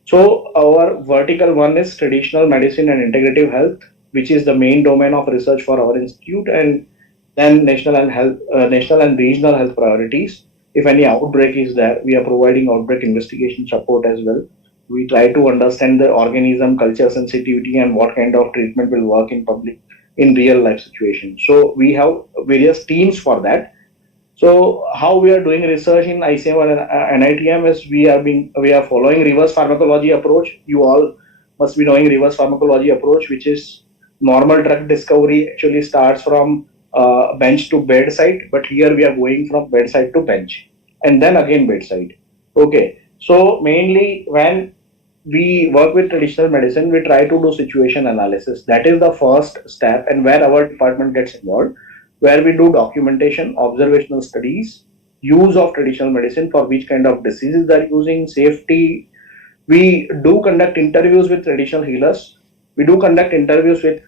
So our vertical one is traditional medicine and integrative health, which is the main domain of research for our institute, and then national and regional health priorities. If any outbreak is there, we are providing outbreak investigation support as well. We try to understand the organism culture sensitivity and what kind of treatment will work in public in real life situations. So we have various teams for that. So how we are doing research in ICM and NITM is we are following reverse pharmacology approach. You all must be knowing reverse pharmacology approach, which is normal drug discovery actually starts from bench to bedside, but here we are going from bedside to bench and then again bedside. Okay, so mainly when we work with traditional medicine, we try to do situation analysis. That is the first step, and where our department gets involved, where we do documentation, observational studies, use of traditional medicine for which kind of diseases they're using, safety. We do conduct interviews with traditional healers. We do conduct interviews with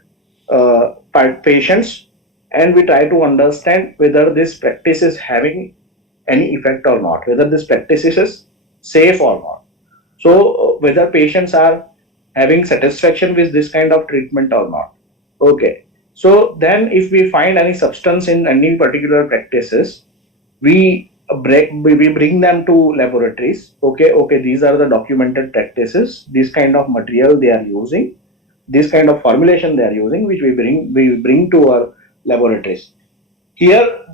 patients, and we try to understand whether this practice is having any effect or not, whether this practice is safe or not. So whether patients are having satisfaction with this kind of treatment or not. Okay. So then if we find any substance in any particular practices, we bring them to laboratories. Okay, these are the documented practices, this kind of material they are using, this kind of formulation they are using, which we bring to our laboratories. Here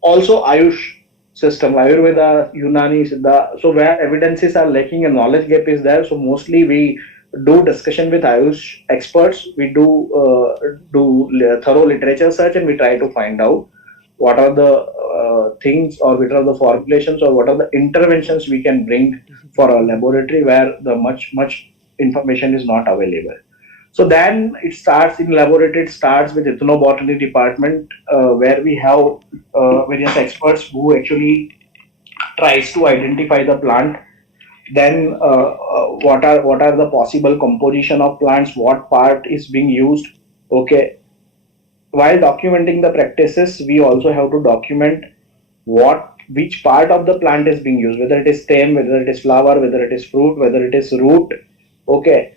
also AYUSH system, Ayurveda, Unani, Siddha. So where evidences are lacking and knowledge gap is there. So mostly we do discussion with AYUSH experts. We do thorough literature search, and we try to find out what are the things or what are the formulations or what are the interventions we can bring for a laboratory where the much information is not available. So then it starts in laboratory. It starts with ethnobotany department, where we have various experts who actually tries to identify the plant. Then what are the possible composition of plants? What part is being used? Okay. While documenting the practices, we also have to document which part of the plant is being used, whether it is stem, whether it is flower, whether it is fruit, whether it is root. Okay,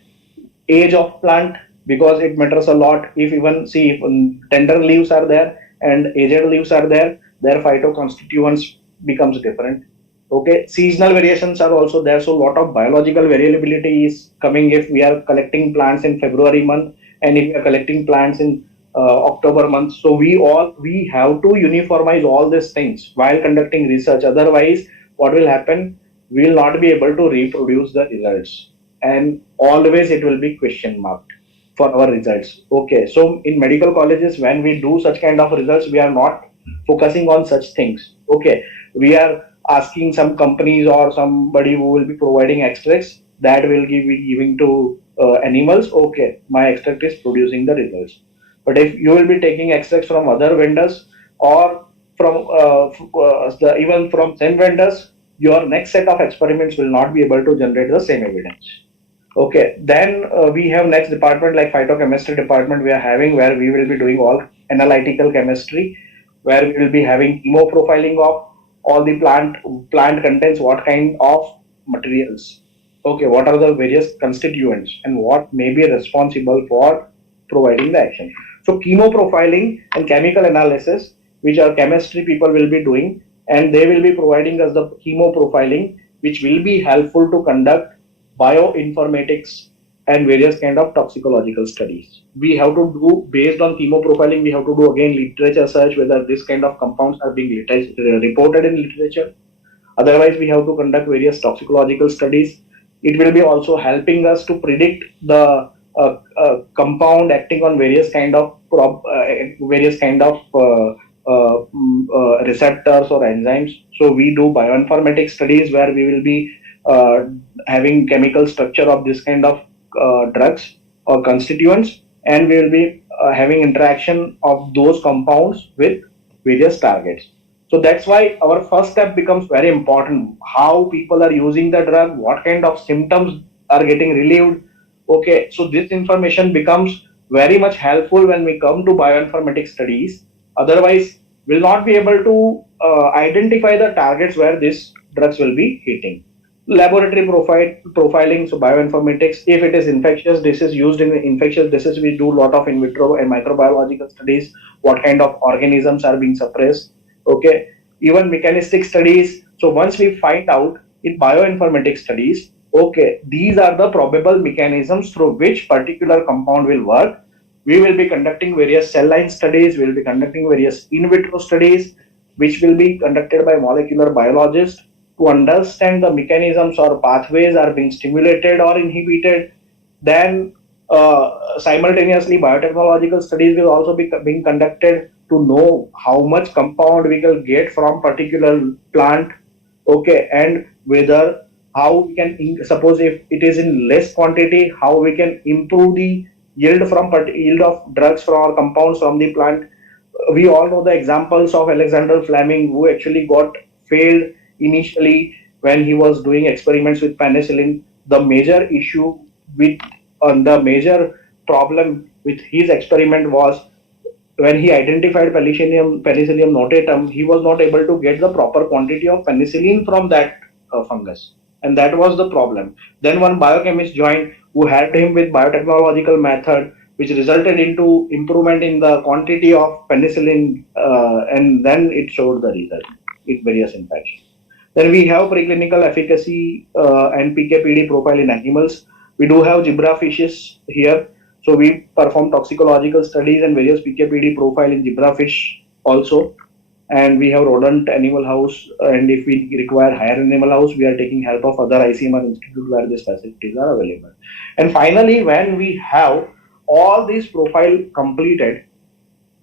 age of plant, because it matters a lot. If even see if tender leaves are there and aged leaves are there, their phytoconstituents becomes different. Okay, seasonal variations are also there, so a lot of biological variability is coming if we are collecting plants in February month and if we are collecting plants in October month. So we have to uniformize all these things while conducting research. Otherwise, what will happen? We will not be able to reproduce the results, and always it will be question marked for our results. Okay, so in medical colleges, when we do such kind of results, we are not focusing on such things. Okay, we are asking some companies or somebody who will be providing extracts that will be giving to animals. Okay, my extract is producing the results. But if you will be taking extracts from other vendors or from even from same vendors, your next set of experiments will not be able to generate the same evidence. Okay, then we have next department like phytochemistry department we are having, where we will be doing all analytical chemistry, where we will be having chemoprofiling of all the plant contains what kind of materials. Okay, what are the various constituents and what may be responsible for providing the action. So chemo profiling and chemical analysis, which are chemistry people will be doing, and they will be providing us the chemo profiling, which will be helpful to conduct bioinformatics and various kind of toxicological studies. We have to do based on chemo profiling. We have to do again literature search whether this kind of compounds are being reported in literature. Otherwise, we have to conduct various toxicological studies. It will be also helping us to predict the compound acting on various kind of receptors or enzymes. So we do bioinformatics studies where we will be uh, having chemical structure of this kind of drugs or constituents, and we will be having interaction of those compounds with various targets. So that's why our first step becomes very important. How people are using the drug, what kind of symptoms are getting relieved. Okay, so this information becomes very much helpful when we come to bioinformatics studies. Otherwise, we'll not be able to identify the targets where these drugs will be hitting. Laboratory profiling, so bioinformatics, if it is infectious disease, used in infectious disease, we do a lot of in vitro and microbiological studies, what kind of organisms are being suppressed. Okay, even mechanistic studies. So once we find out in bioinformatics studies, okay, these are the probable mechanisms through which particular compound will work. We will be conducting various cell line studies, we will be conducting various in vitro studies, which will be conducted by molecular biologists to understand the mechanisms or pathways are being stimulated or inhibited. Then simultaneously biotechnological studies will also be being conducted to know how much compound we can get from particular plant. Okay, and whether how we can suppose if it is in less quantity, how we can improve the yield of drugs from our compounds from the plant. We all know the examples of Alexander Fleming, who actually got failed initially when he was doing experiments with penicillin. The major issue with the major problem with his experiment was when he identified Penicillium notatum, he was not able to get the proper quantity of penicillin from that fungus, and that was the problem. Then one biochemist joined who helped him with biotechnological method, which resulted into improvement in the quantity of penicillin, and then it showed the result with various infections. Then we have preclinical efficacy and PK/PD profile in animals. We do have zebra fishes here. So we perform toxicological studies and various PK/PD profile in zebrafish also. And we have rodent animal house. And if we require higher animal house, we are taking help of other ICMR institute where these facilities are available. And finally, when we have all these profile completed,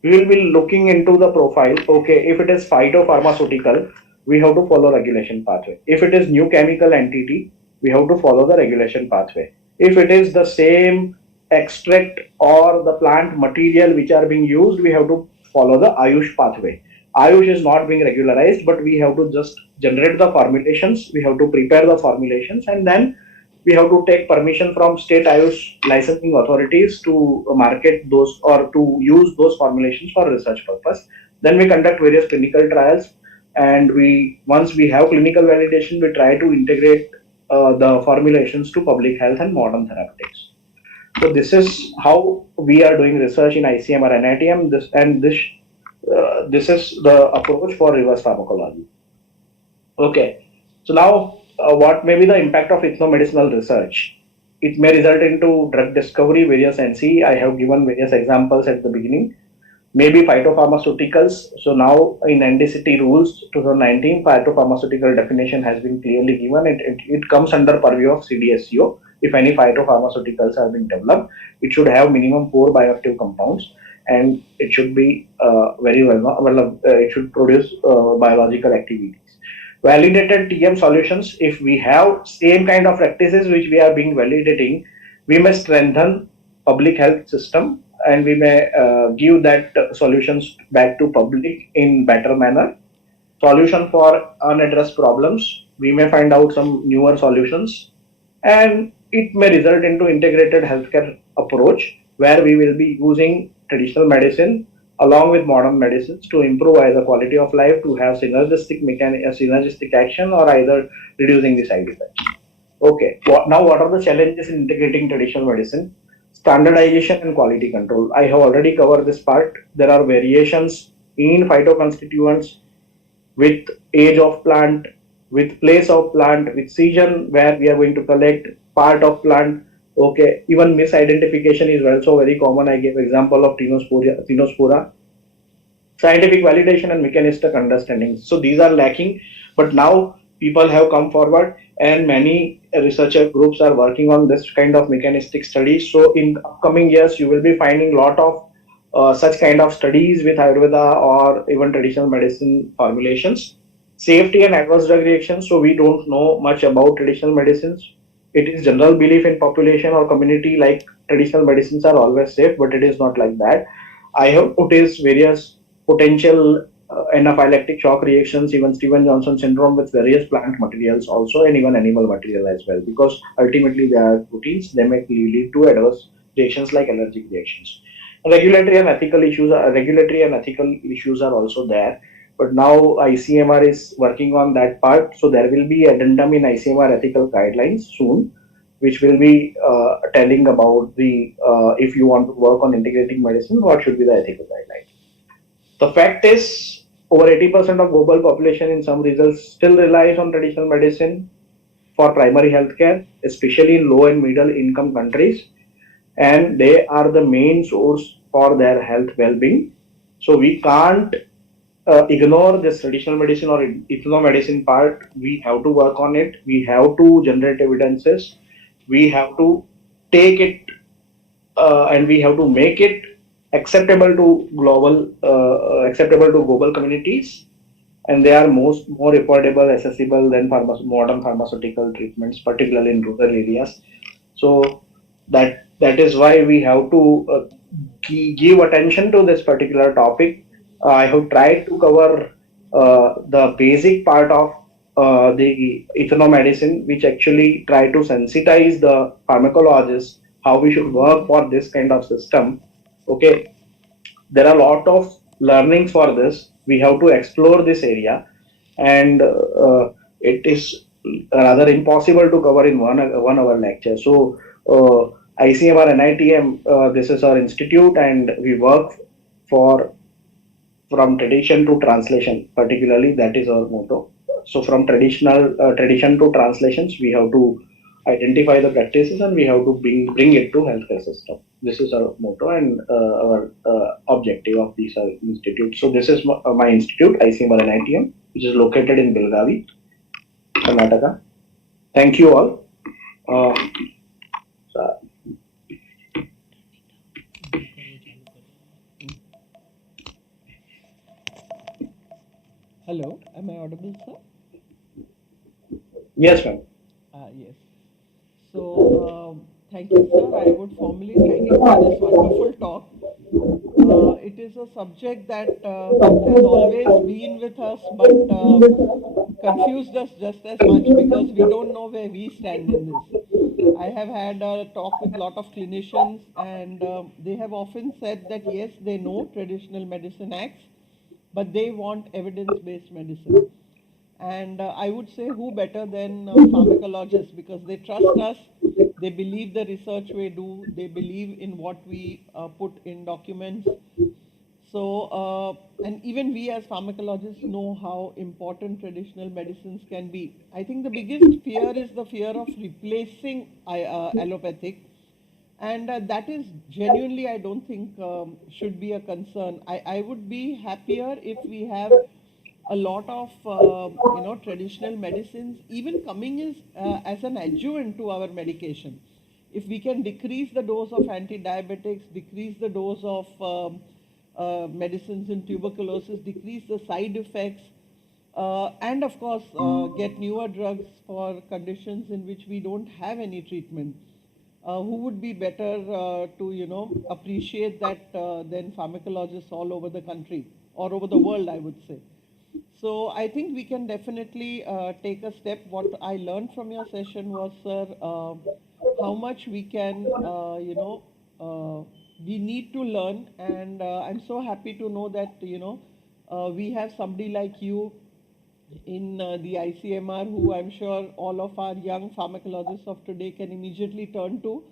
we will be looking into the profile. Okay, if it is phytopharmaceutical, we have to follow regulation pathway. If it is new chemical entity, we have to follow the regulation pathway. If it is the same extract or the plant material which are being used, we have to follow the AYUSH pathway. AYUSH is not being regularized, but we have to just generate the formulations, we have to prepare the formulations, and then we have to take permission from state AYUSH licensing authorities to market those or to use those formulations for research purpose. Then we conduct various clinical trials, and once we have clinical validation, we try to integrate the formulations to public health and modern therapeutics. So this is how we are doing research in ICM or NITM. This is the approach for reverse pharmacology. Okay, so now what may be the impact of ethnomedicinal research? It may result into drug discovery, various NC. I have given various examples at the beginning. Maybe phytopharmaceuticals. So now in NDCT rules 2019, phytopharmaceutical definition has been clearly given. It comes under purview of CDSCO. If any phytopharmaceuticals are being developed, it should have minimum 4 bioactive compounds, and it should be very it should produce biological activities. Validated TM solutions. If we have same kind of practices which we are being validating, we may strengthen public health system, and we may give that solutions back to public in better manner. Solution for unaddressed problems. We may find out some newer solutions, and it may result into integrated healthcare approach where we will be using traditional medicine along with modern medicines to improve either quality of life, to have synergistic action, or either reducing the side effects. Okay, now what are the challenges in integrating traditional medicine? Standardization and quality control. I have already covered this part. There are variations in phytoconstituents with age of plant, with place of plant, with season where we are going to collect part of plant. Okay, even misidentification is also very common. I gave example of Tinospora. Scientific validation and mechanistic understanding. So these are lacking, but now people have come forward and many researcher groups are working on this kind of mechanistic studies. So in upcoming years, you will be finding a lot of such kind of studies with Ayurveda or even traditional medicine formulations. Safety and adverse drug reactions. So we don't know much about traditional medicines. It is general belief in population or community like traditional medicines are always safe, but it is not like that. I have noticed various potential anaphylactic shock reactions, even Steven Johnson syndrome with various plant materials also, and even animal material as well, because ultimately they are proteins, they may lead to adverse reactions like allergic reactions. Regulatory and ethical issues are also there, but now ICMR is working on that part, so there will be addendum in ICMR ethical guidelines soon, which will be telling about the if you want to work on integrating medicine, what should be the ethical guidelines. The fact is, over 80% of global population in some results still relies on traditional medicine for primary healthcare, especially in low and middle income countries, and they are the main source for their health well-being. So we can't ignore this traditional medicine or ethnomedicine part. We have to work on it. We have to generate evidences. We have to take it and we have to make it acceptable to global communities, and they are more affordable, accessible than modern pharmaceutical treatments, particularly in rural areas. So that is why we have to give attention to this particular topic. I have tried to cover the basic part of the ethnomedicine, which actually try to sensitize the pharmacologists how we should work for this kind of system. Okay, there are a lot of learnings for this. We have to explore this area, and it is rather impossible to cover in 1 hour lecture. So ICMR NITM, this is our institute, and we work for from tradition to translation. Particularly, that is our motto. So from tradition to translations, we have to identify the practices and we have to bring it to healthcare system. This is our motto and our objective of this institute. So this is my institute, ICMR NITM, which is located in Belgavi, Karnataka. Thank you all. Uh, so Hello, am I audible, sir? yes, ma'am. Yes. So, thank you, sir. I would formally thank you for this wonderful talk. It is a subject that has always been with us, but confused us just as much because we don't know where we stand in this. I have had a talk with a lot of clinicians, and they have often said that yes, they know traditional medicine acts, but they want evidence based medicine. And I would say, who better than pharmacologists, because they trust us, they believe the research we do, they believe in what we put in documents. So, and even we as pharmacologists know how important traditional medicines can be. I think the biggest fear is the fear of replacing allopathic. And that is genuinely, I don't think should be a concern. I would be happier if we have a lot of traditional medicines even coming as an adjuvant to our medication. If we can decrease the dose of anti-diabetics, decrease the dose of medicines in tuberculosis, decrease the side effects, and of course get newer drugs for conditions in which we don't have any treatment. Who would be better to appreciate that than pharmacologists all over the country or over the world, I would say. So I think we can definitely take a step. What I learned from your session was, sir, how much we can, we need to learn, and I'm so happy to know that we have somebody like you in the ICMR, who I'm sure all of our young pharmacologists of today can immediately turn to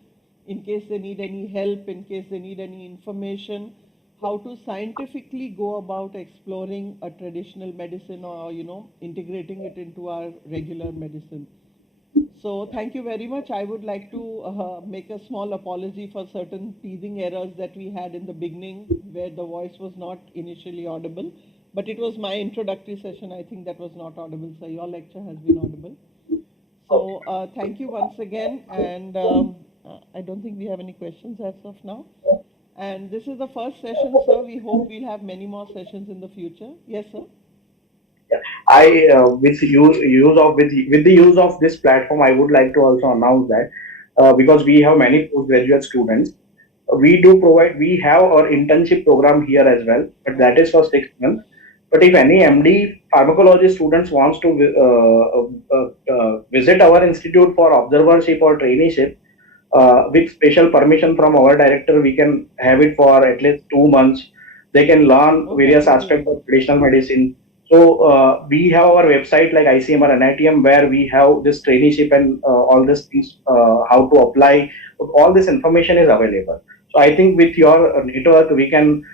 in case they need any help, in case they need any information, how to scientifically go about exploring a traditional medicine, or integrating it into our regular medicine. So thank you very much. I would like to make a small apology for certain teething errors that we had in the beginning, where the voice was not initially audible. But it was my introductory session, I think, that was not audible. So your lecture has been audible. So thank you once again. And I don't think we have any questions as of now. And this is the first session, sir. We hope we'll have many more sessions in the future. Yes, sir. With the use of this platform, I would like to also announce that because we have many postgraduate students, we have our internship program here as well, but that is for 6 months. But if any MD pharmacology students wants to visit our institute for observership or traineeship, with special permission from our director, we can have it for at least 2 months. They can learn various aspects of traditional medicine. So we have our website like ICMR and ITM, where we have this traineeship and all these things, how to apply. All this information is available. So I think with your network, we can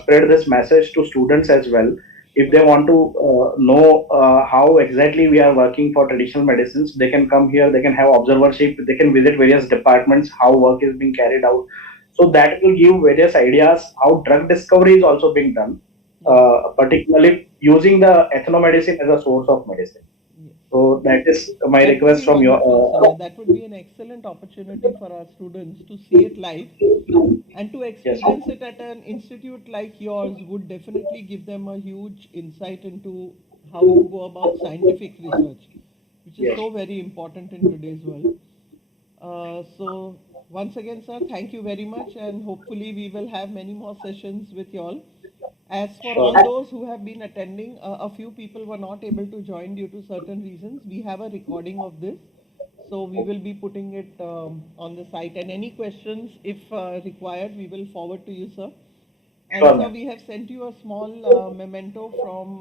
spread this message to students as well. If they want to know how exactly we are working for traditional medicines, they can come here, they can have observership, they can visit various departments, how work is being carried out. So that will give various ideas how drug discovery is also being done, particularly using the ethnomedicine as a source of medicine. So that is my request from your. That would be an excellent opportunity for our students to see it live, and to experience it at an institute like yours would definitely give them a huge insight into how to go about scientific research, which is so very important in today's world. So once again, sir, thank you very much, and hopefully we will have many more sessions with you all. As for all those who have been attending, a few people were not able to join due to certain reasons. We have a recording of this, so we will be putting it on the site. And any questions, if required, we will forward to you, sir. And sir, we have sent you a small memento from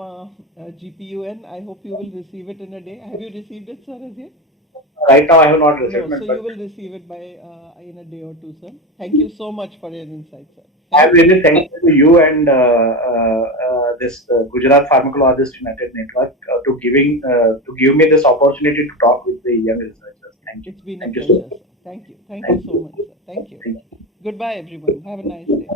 GPUN. I hope you will receive it in a day. Have you received it, sir, as yet? Right now, I have not received it. it. So you will receive it by in a day or two, sir. Thank you so much for your insight, sir. I'm really thankful to you and this Gujarat Pharmacologist United Network to give me this opportunity to talk with the young researchers. Thank you. It's been a pleasure, sir. Thank you. Thank you so much, sir. Thank you. Goodbye, everyone. Have a nice day.